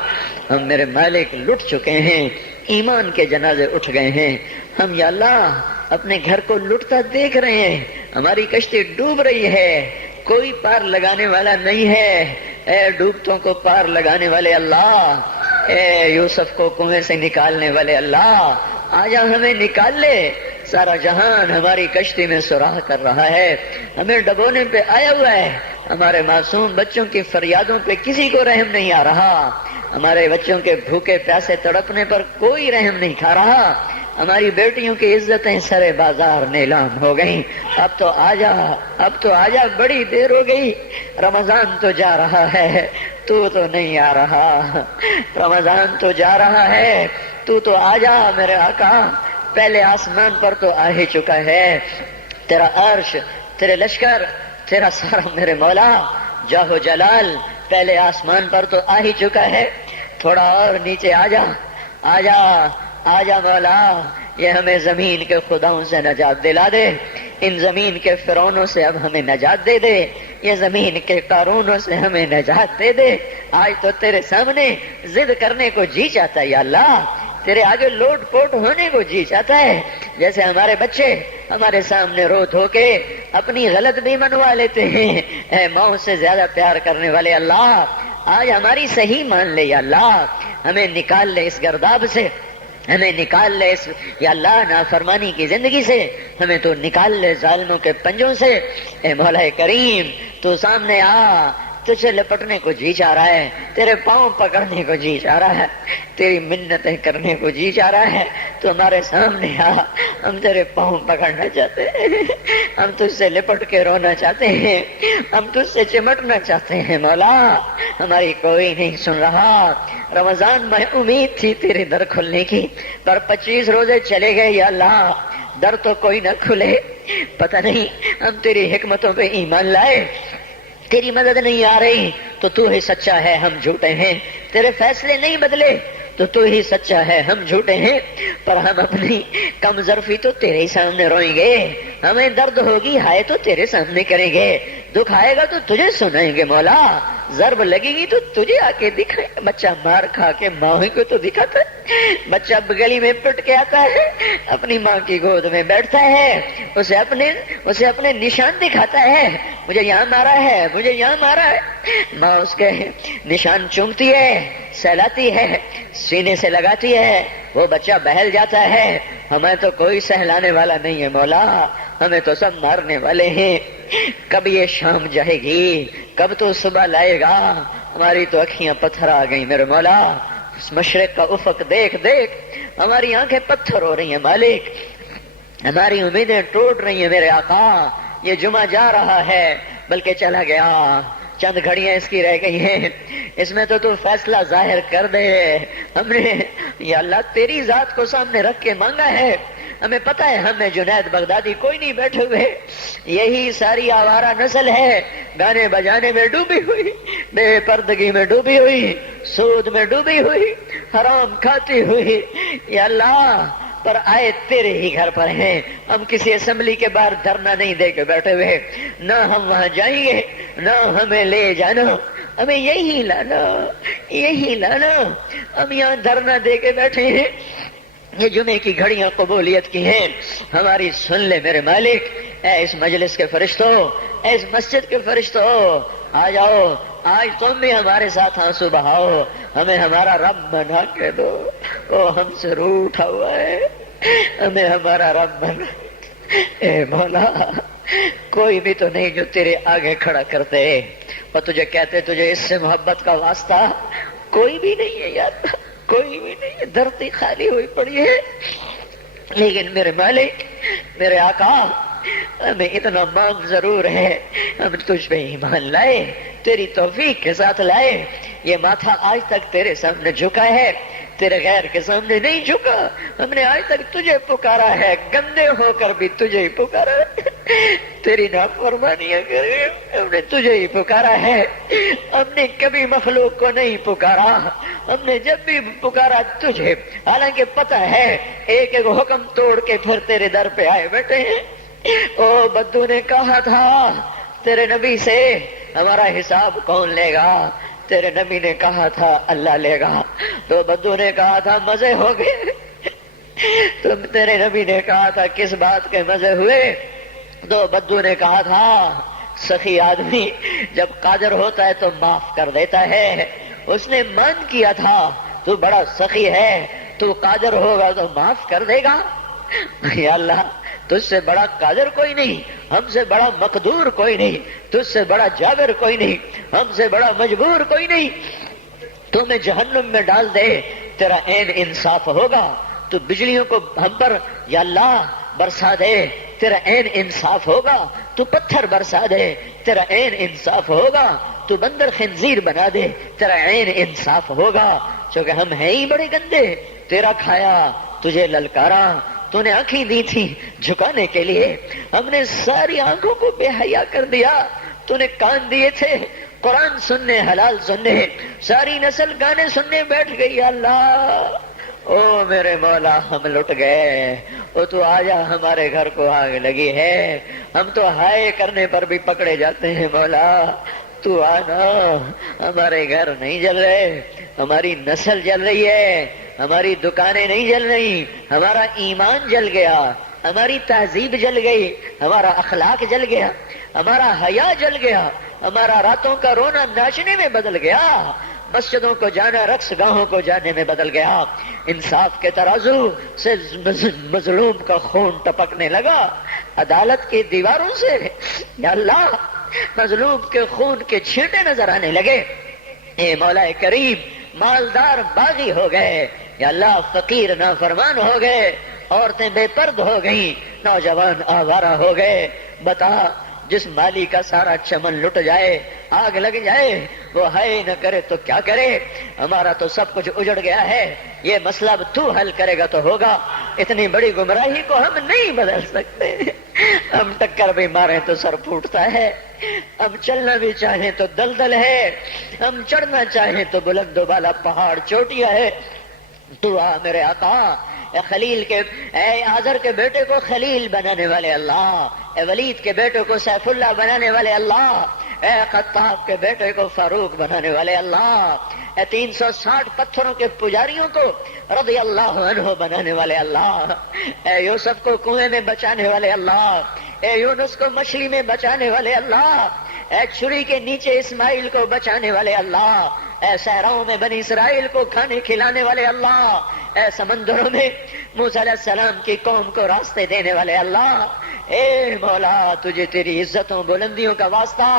ہم میرے مالک لٹ چکے ہیں، ایمان کے جنازے اٹھ گئے ہیں، ہم یا اللہ اپنے گھر کو لٹتا دیکھ رہے ہیں، ہماری کشتی ڈوب رہی ہے، کوئی پار لگانے والا نہیں ہے۔ اے ڈوبتوں کو پار لگانے والے اللہ، اے یوسف کو کنویں سے نکالنے والے اللہ، آجا ہمیں نکال لے۔ سارا جہان ہماری کشتی میں سراغ کر رہا ہے، ہمیں ڈبونے پہ آیا ہوا ہے، ہمارے معصوم بچوں کی فریادوں پہ کسی کو رحم نہیں آ رہا، ہمارے بچوں کے بھوکے پیاسے تڑپنے پر کوئی رحم نہیں کھا رہا، ہماری بیٹیوں کی عزتیں سرے بازار نیلام ہو گئیں۔ اب تو آجا، اب تو آجا، بڑی دیر ہو گئی، رمضان تو جا رہا ہے، تو نہیں آ رہا، رمضان تو جا رہا ہے، تو آجا میرے آقا۔ پہلے آسمان پر تو آ ہی چکا ہے، تیرا عرش، تیرے لشکر، تیرا سارا میرے مولا جاہ و جلال پہلے آسمان پر تو آ ہی چکا ہے، تھوڑا اور نیچے آجا، آجا، آجا مولا، یہ ہمیں زمین کے خداؤں سے نجات دلا دے، ان زمین کے فرعونوں سے اب ہمیں نجات دے دے، یہ زمین کے قارونوں سے ہمیں نجات دے دے۔ آج تو تیرے سامنے ضد کرنے کو جی چاہتا ہے یا اللہ، تیرے آگے لوٹ پوٹ ہونے کو جی چاہتا ہے، جیسے ہمارے بچے ہمارے سامنے رو دھو کے اپنی غلط بھی منوا لیتے ہیں۔ اے ماؤں سے زیادہ پیار کرنے والے اللہ، آج ہماری صحیح مان لے یا اللہ، ہمیں نکال لے اس گرداب سے، ہمیں نکال لے اس یا اللہ نافرمانی کی زندگی سے، ہمیں تو نکال لے ظالموں کے پنجوں سے۔ اے مولا کریم، تو سامنے آ، تجھے لپٹنے کو جی چاہ رہا ہے، تیرے پاؤں پکڑنے کو جی چاہ رہا ہے، تیری منتیں کرنے کو جی چاہ رہا ہے، تو ہمارے سامنے آ، ہم تیرے پاؤں پکڑنا چاہتے ہیں، ہم تجھ سے لپٹ کے رونا چاہتے ہیں، ہم تجھ سے چمٹنا چاہتے ہیں۔ مولا، ہماری کوئی نہیں سن رہا۔ رمضان میں امید تھی تیرے در کھلنے کی، پر 25 روزے چلے گئے یا اللہ، در تو کوئی نہ کھلے۔ پتہ نہیں ہم تیری حکمتوں پہ ایمان لائے، تیری مدد نہیں آ رہی تو ہی سچا ہے، ہم جھوٹے ہیں، تیرے فیصلے نہیں بدلے تو ہی سچا ہے، ہم جھوٹے ہیں، پر ہم اپنی کم ظرفی تو تیرے ہی سامنے روئیں گے، ہمیں درد ہوگی ہائے تو تیرے سامنے کریں گے، دکھ آئے گا تو تجھے سنائیں گے مولا، ضرب لگے گی تو تجھے آ کے دکھائیں گے۔ بچہ مار کھا کے ماں کو تو دکھاتا ہے، بچہ گلی میں پٹ کے آتا ہے، اپنی ماں کی گود میں بیٹھتا ہے، اسے اپنے نشان دکھاتا ہے، مجھے یہاں مارا ہے، مجھے یہاں مارا ہے، ماں اس کے نشان چومتی ہے، سہلاتی ہے، سینے سے لگاتی ہے، وہ بچہ بہل جاتا ہے۔ ہمیں تو کوئی سہلانے والا نہیں ہے مولا، ہمیں تو سب مارنے والے ہیں۔ کب یہ شام جائے گی، کب تو صبح لائے گا؟ ہماری تو اکھیاں پتھر آ گئی میرے مولا، اس مشرق کا افق دیکھ دیکھ ہماری آنکھیں پتھر ہو رہی ہیں مالک، ہماری امیدیں ٹوٹ رہی ہیں میرے آقا۔ یہ جمعہ جا رہا ہے بلکہ چلا گیا، چند گھڑیاں اس کی رہ گئی ہیں، اس میں تو فیصلہ ظاہر کر دے۔ ہم نے یا اللہ تیری ذات کو سامنے رکھ کے مانگا ہے، ہمیں پتہ ہے ہمیں جنید بغدادی کوئی نہیں بیٹھے ہوئے، یہی ساری آوارہ نسل ہے، گانے بجانے میں ڈوبی ہوئی، بے پردگی میں ڈوبی ہوئی، سود میں ڈوبی ہوئی، حرام کھاتی ہوئی، یا اللہ پر آئے تیرے ہی گھر پر ہیں، ہم کسی اسمبلی کے باہر دھرنا نہیں دے کے بیٹھے ہوئے، نہ ہم وہاں جائیں گے، نہ ہمیں لے جانا۔ ہمیں یہی لانا، یہی لانا. ہم یہاں دھرنا دے کے بیٹھے ہیں، یہ جمعے کی گھڑیاں قبولیت کی ہیں. ہماری سن لے میرے مالک. اے اس مجلس کے فرشتوں، اے اس مسجد کے فرشتوں، آ جاؤ. آج تم بھی ہمارے ساتھ آنسو بہاؤ. ہمیں ہمارا رب بنا کے دو. وہ ہم سے روٹھا ہوا ہے، ہمیں ہمارا رب بنا. اے مولا، کوئی بھی تو نہیں جو تیرے آگے کھڑا کرتے اور تجھے کہتے تجھے اس سے محبت کا واسطہ. کوئی بھی نہیں ہے یار، کوئی بھی نہیں ہے. دھرتی خالی ہوئی پڑی ہے. لیکن میرے مالک، میرے آقا، ہمیں اتنا مانگ ضرور ہے. ہم تجھ پہ ایمان لائے، تیری توفیق کے ساتھ لائے. یہ ماتھا آج تک تیرے سامنے جھکا ہے، تیرے غیر کے سامنے نہیں جھکا. ہم نے آج تک تجھے پکارا ہے، گندے ہو کر بھی تجھے ہی پکارا ہے. تیری نافرمانیاں کرے ہم نے تجھے ہی پکارا ہے. ہم نے کبھی مخلوق کو نہیں پکارا. ہم نے جب بھی پکارا تجھے، حالانکہ پتہ ہے ایک ایک حکم توڑ کے پھر تیرے در پہ آئے بیٹھے ہیں. او بدو نے کہا تھا تیرے نبی سے ہمارا حساب کون لے گا؟ تیرے نبی نے کہا تھا اللہ لے گا. تو بدو نے کہا تھا مزے ہو گئے. تم تیرے نبی نے کہا تھا کس بات کے مزے ہوئے؟ تو بدو نے کہا تھا سخی آدمی جب قادر ہوتا ہے تو معاف کر دیتا ہے. اس نے مان کیا تھا تو بڑا سخی ہے، تو قادر ہوگا تو معاف کر دے گا. یا اللہ، تجھ سے بڑا قادر کوئی نہیں، ہم سے بڑا مقدور کوئی نہیں، تجھ سے بڑا جابر کوئی نہیں، ہم سے بڑا مجبور کوئی نہیں. تو میں جہنم میں ڈال دے، تیرا عین انصاف ہوگا. تو بجلیوں کو ہم پر یا اللہ برسا دے، تیرا عین انصاف ہوگا. تو پتھر برسا دے، تیرا عین انصاف ہوگا. تو بندر خنزیر بنا دے، تیرا عین انصاف ہوگا. چونکہ ہم ہیں ہی بڑے گندے. تیرا کھایا، تجھے للکارا، تو نے آنکھیں دی تھی جھکانے کے لیے، ہم نے ساری آنکھوں کو بے حیا کر دیا. تو نے کان دیے تھے قرآن سننے، حلال سننے، ساری نسل گانے سننے بیٹھ گئی. اللہ او میرے مولا، ہم لٹ گئے. او تو آجا، ہمارے گھر کو آگ لگی ہے، ہم تو ہائے کرنے پر بھی پکڑے جاتے ہیں. مولا تو آنا. ہمارے گھر نہیں جل رہے، ہماری نسل جل رہی ہے، ہماری دکانیں نہیں جل رہی، ہمارا ایمان جل گیا، ہماری تہذیب جل گئی، ہمارا اخلاق جل گیا، ہمارا حیا جل گیا، ہمارا راتوں کا رونا ناچنے میں بدل گیا، مسجدوں کو جانا رقص گاہوں کو جانے میں بدل گیا. انصاف کے ترازو سے مظلوم کا خون ٹپکنے لگا عدالت کی دیواروں سے. یا اللہ، مظلوم کے خون کے چھینٹے نظر آنے لگے. اے مولا کریم، مالدار باغی ہو گئے. یا اللہ، فقیر نافرمان ہو گئے، عورتیں بے پرد ہو گئیں، نوجوان آوارہ ہو گئے. بتا، جس مالی کا سارا چمن لٹ جائے، آگ لگ جائے، وہ ہائے نہ کرے تو کیا کرے؟ ہمارا تو سب کچھ اجڑ گیا ہے. یہ مسئلہ اب تو حل کرے گا تو ہوگا. اتنی بڑی گمراہی کو ہم نہیں بدل سکتے. ہم ٹکر بھی ماریں تو سر پھوٹتا ہے، ہم چلنا بھی چاہیں تو دلدل ہے، ہم چڑھنا چاہیں تو بلند و بالا پہاڑ چوٹیاں ہے. تو آ میرے آقا. اے خلیل کے، اے آزر کے بیٹے کو خلیل بنانے والے اللہ، اے ولید کے بیٹے کو سیف اللہ بنانے والے اللہ، اے خطاب کے بیٹے کو فاروق بنانے والے اللہ، اے 360 پتھروں کے پجاریوں کو رضی اللہ عنہ بنانے والے اللہ، اے یوسف کو کنویں میں بچانے والے اللہ، اے یونس کو مچھلی میں بچانے والے اللہ، اے چھری کے نیچے اسماعیل کو بچانے والے اللہ، اے صحراؤں میں بنی اسرائیل کو کھانے کھلانے والے اللہ، اے سمندروں میں موسیٰ علیہ السلام کی قوم کو راستے دینے والے اللہ. اے مولا، تجھے تیری عزتوں بلندیوں کا واسطہ،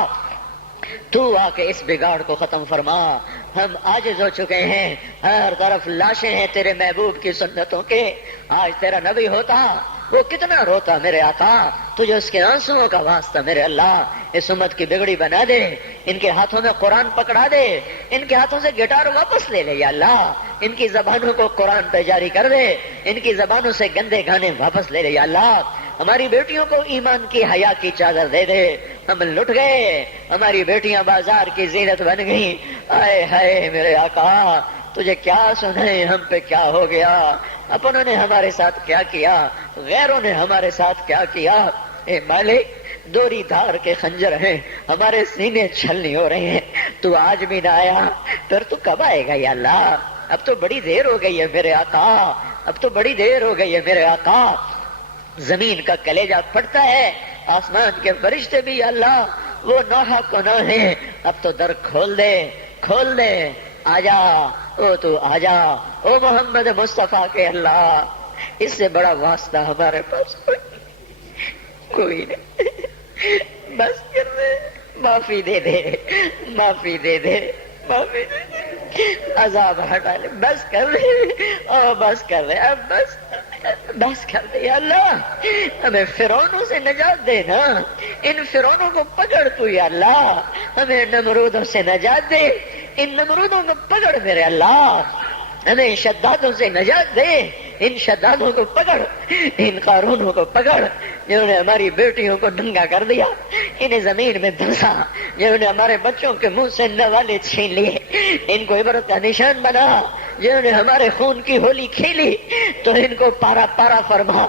تو آ کے اس بگاڑ کو ختم فرما. ہم عاجز ہو چکے ہیں، ہر طرف لاشیں ہیں تیرے محبوب کی سنتوں کے. آج تیرا نبی ہوتا وہ کتنا روتا میرے آقا. تجھے اس کے آنسوؤں کا واسطہ میرے اللہ اس امت کی بگڑی بنا دے. ان کے ہاتھوں میں قرآن پکڑا دے، ان کے ہاتھوں سے گٹار واپس لے لے یا اللہ. ان کی زبانوں کو قرآن پہ جاری کر دے، ان کی زبانوں سے گندے گانے واپس لے لے یا اللہ. ہماری بیٹیوں کو ایمان کی حیا کی چادر دے دے. ہم لٹ گئے، ہماری بیٹیاں بازار کی زینت بن گئیں. آئے ہائے میرے آقا، تجھے کیا سنائیں ہم پہ کیا ہو گیا، اپنوں نے ہمارے ساتھ کیا کیا، غیروں نے ہمارے ساتھ کیا کیا. اے مالک، دوری دھار کے خنجر ہیں، ہمارے سینے چھلنی ہو رہے ہیں، تو آج بھی نہ آیا، پھر تو کب آئے گا یا اللہ؟ اب تو بڑی دیر ہو گئی ہے میرے آقا، اب تو بڑی دیر ہو گئی ہے میرے آقا۔ زمین کا کلیجہ پھٹتا ہے، آسمان کے فرشتے بھی اللہ وہ نوحہ کو نہ ہیں، اب تو در کھول دے، کھول دے، آجا او تو آجا او محمد مصطفیٰ کے اللہ، اس سے بڑا واسطہ ہمارے پاس کوئی نہیں۔ بس کر دے، معافی دے دے، معافی دے دے، معافی دے دے، عذاب ہٹا لے، بس کر دے، او بس کر دے، اب بس کر دے یا اللہ، ہمیں فرعونوں سے نجات دے نا، ان فرعونوں کو پکڑ تو یا اللہ، ہمیں نمرودوں سے نجات دے، ان نمرودوں کو پکڑ میرے اللہ، ہمیں شدادوں سے نجات دے، ان شدادوں کو پکڑ، ان قارونوں کو پکڑ جنہوں نے ہماری بیٹیوں کو ننگا کر دیا، انہیں زمین میں دھنسا، جنہوں نے ہمارے بچوں کے منہ سے نوالے چھین لیے، ان کو عبرت کا نشان بنا، جنہوں نے ہمارے خون کی ہولی کھیلی تو ان کو پارا پارا فرما،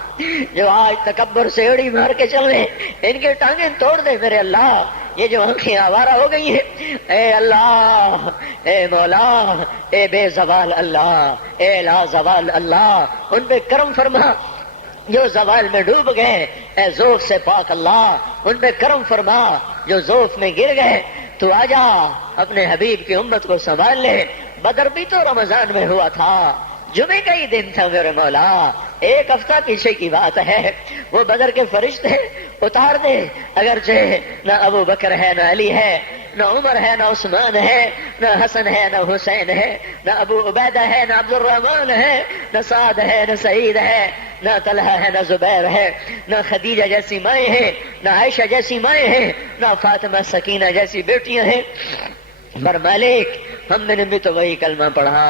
جو آج تکبر سے اڑی مار کے چل رہے ان کے ٹانگیں توڑ دے میرے اللہ، یہ جو آنکھیں آوارہ ہو گئی ہیں، اے اللہ، اے مولا، اے بے زوال اللہ، اے لا زوال اللہ، ان پہ کرم فرما، جو زوال میں ڈوب گئے، اے ذوف سے پاک اللہ، ان پہ کرم فرما، جو ذوف میں گر گئے، تو آجا اپنے حبیب کی امت کو سنبھال لے۔ بدر بھی تو رمضان میں ہوا تھا، جمعے کا ہی دن تھا میرے مولا، ایک ہفتہ پیچھے کی بات ہے، وہ بدر کے فرشتے اتار دے، اگرچہ نہ ابو بکر ہے، نہ علی ہے، نہ عمر ہے، نہ عثمان ہے، نہ حسن ہے، نہ حسین ہے، نہ ابو عبیدہ ہے، نہ عبد الرحمن ہے، نہ سعد ہے، نہ سعید ہے، نہ طلحہ ہے، نہ زبیر ہے، نہ خدیجہ جیسی مائیں ہیں، نہ عائشہ جیسی مائیں ہیں، نہ فاطمہ سکینہ جیسی بیٹیاں ہیں، پر مالک ہم نے بھی تو وہی کلمہ پڑھا،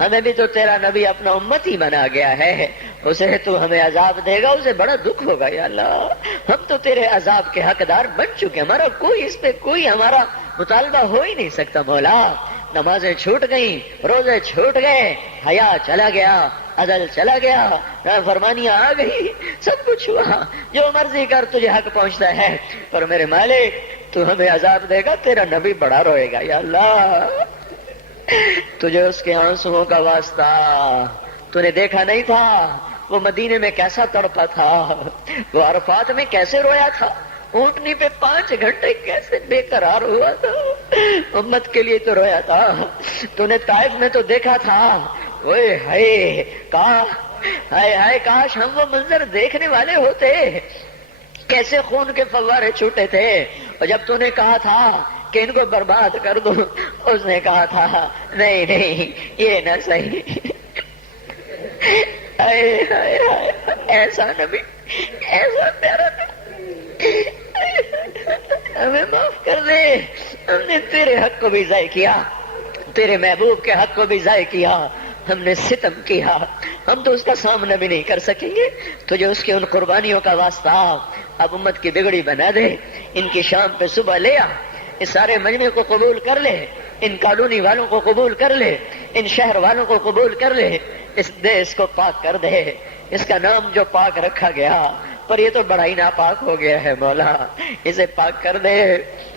ہمیں بھی تو تیرا نبی اپنا امت ہی بنا گیا ہے، اسے تو ہمیں عذاب دے گا، اسے بڑا دکھ ہوگا یا اللہ، ہم تو تیرے عذاب کے حقدار بن چکے، ہمارا کوئی اس پہ کوئی ہمارا مطالبہ ہو ہی نہیں سکتا مولا، نمازیں چھوٹ گئیں، روزے چھوٹ گئے، حیا چلا گیا، عدل چلا گیا، نافرمانیاں آ گئی، سب کچھ ہوا، جو مرضی کر تجھے حق پہنچتا ہے، پر میرے مالک تو ہمیں عذاب دے گا، تیرا نبی بڑا روئے گا یا اللہ، تجھے اس کے آنسوؤں کا واسطہ، تو نے دیکھا نہیں تھا وہ مدینے میں کیسا تڑپا تھا، وہ عرفات میں کیسے رویا تھا، اونٹنی پہ 5 گھنٹے کیسے بے قرار ہوا تھا، امت کے لیے تو رویا تھا، تو نے طائف میں تو دیکھا تھا، اوئے ہائے ہائے ہائے کاش ہم وہ منظر دیکھنے والے ہوتے، کیسے خون کے فوارے چھوٹے تھے، اور جب تو نے کہا تھا کہ ان کو برباد کر دو، اس نے کہا تھا نہیں نہیں یہ نہ صحیح، ایسا نبی، ایسا پیارا نبی، ہمیں معاف کر دے، ہم نے تیرے حق کو بھی ضائع کیا، تیرے محبوب کے حق کو بھی ضائع کیا، ہم نے ستم کیا، ہم تو اس کا سامنا بھی نہیں کر سکیں گے، تجھے اس کے ان قربانیوں کا واسطہ اب امت کی بگڑی بنا دے، ان کی شام پہ صبح لے آ، اس سارے مجمع کو قبول کر لے، ان کالونی والوں کو قبول کر لے، ان شہر والوں کو قبول کر لے، اس دیش کو پاک کر دے، اس کا نام جو پاک رکھا گیا پر یہ تو بڑا ہی ناپاک ہو گیا ہے مولا، اسے پاک کر دے،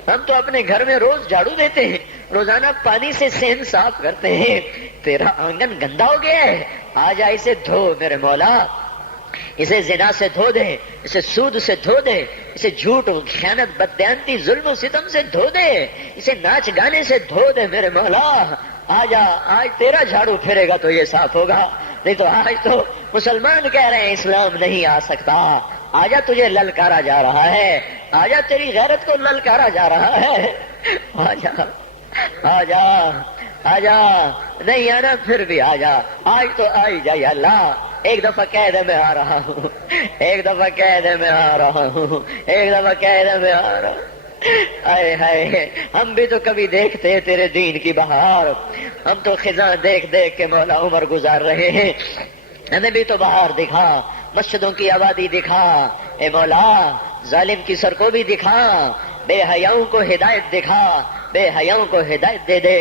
ہم تو اپنے گھر میں روز جھاڑو دیتے ہیں، روزانہ پانی سے صحن صاف کرتے ہیں، تیرا آنگن گندا ہو گیا ہے، آ جا اسے دھو میرے مولا، اسے زنا سے دھو دے، اسے سود سے دھو دے، اسے جھوٹ خیانت بددیانتی ظلم و ستم سے دھو دے، اسے ناچ گانے سے دھو دے میرے مولا، آجا آج تیرا جھاڑو پھرے گا تو یہ صاف ہوگا، نہیں تو آج تو مسلمان کہہ رہے ہیں اسلام نہیں آ سکتا، آجا تجھے للکارا جا رہا ہے، آجا تیری غیرت کو للکارا جا رہا ہے، آجا آجا آجا، نہیں آنا پھر بھی آجا، آج تو آئی جا یا اللہ، ایک دفعہ کہہ دے میں آ رہا ہوں، ایک دفعہ کہہ دے میں آ رہا ہوں، ایک دفعہ کہہ دے میں آ رہا ہوں، آئے ہائے ہم بھی تو کبھی دیکھتے تیرے دین کی بہار، ہم تو خزاں دیکھ دیکھ کے مولا عمر گزار رہے ہیں، ہمیں بھی تو بہار دکھا، مسجدوں کی آبادی دکھا، اے مولا ظالم کی سر کو بھی دکھا، بے حیاؤں کو ہدایت دکھا، بے حیاؤں کو ہدایت دے دے،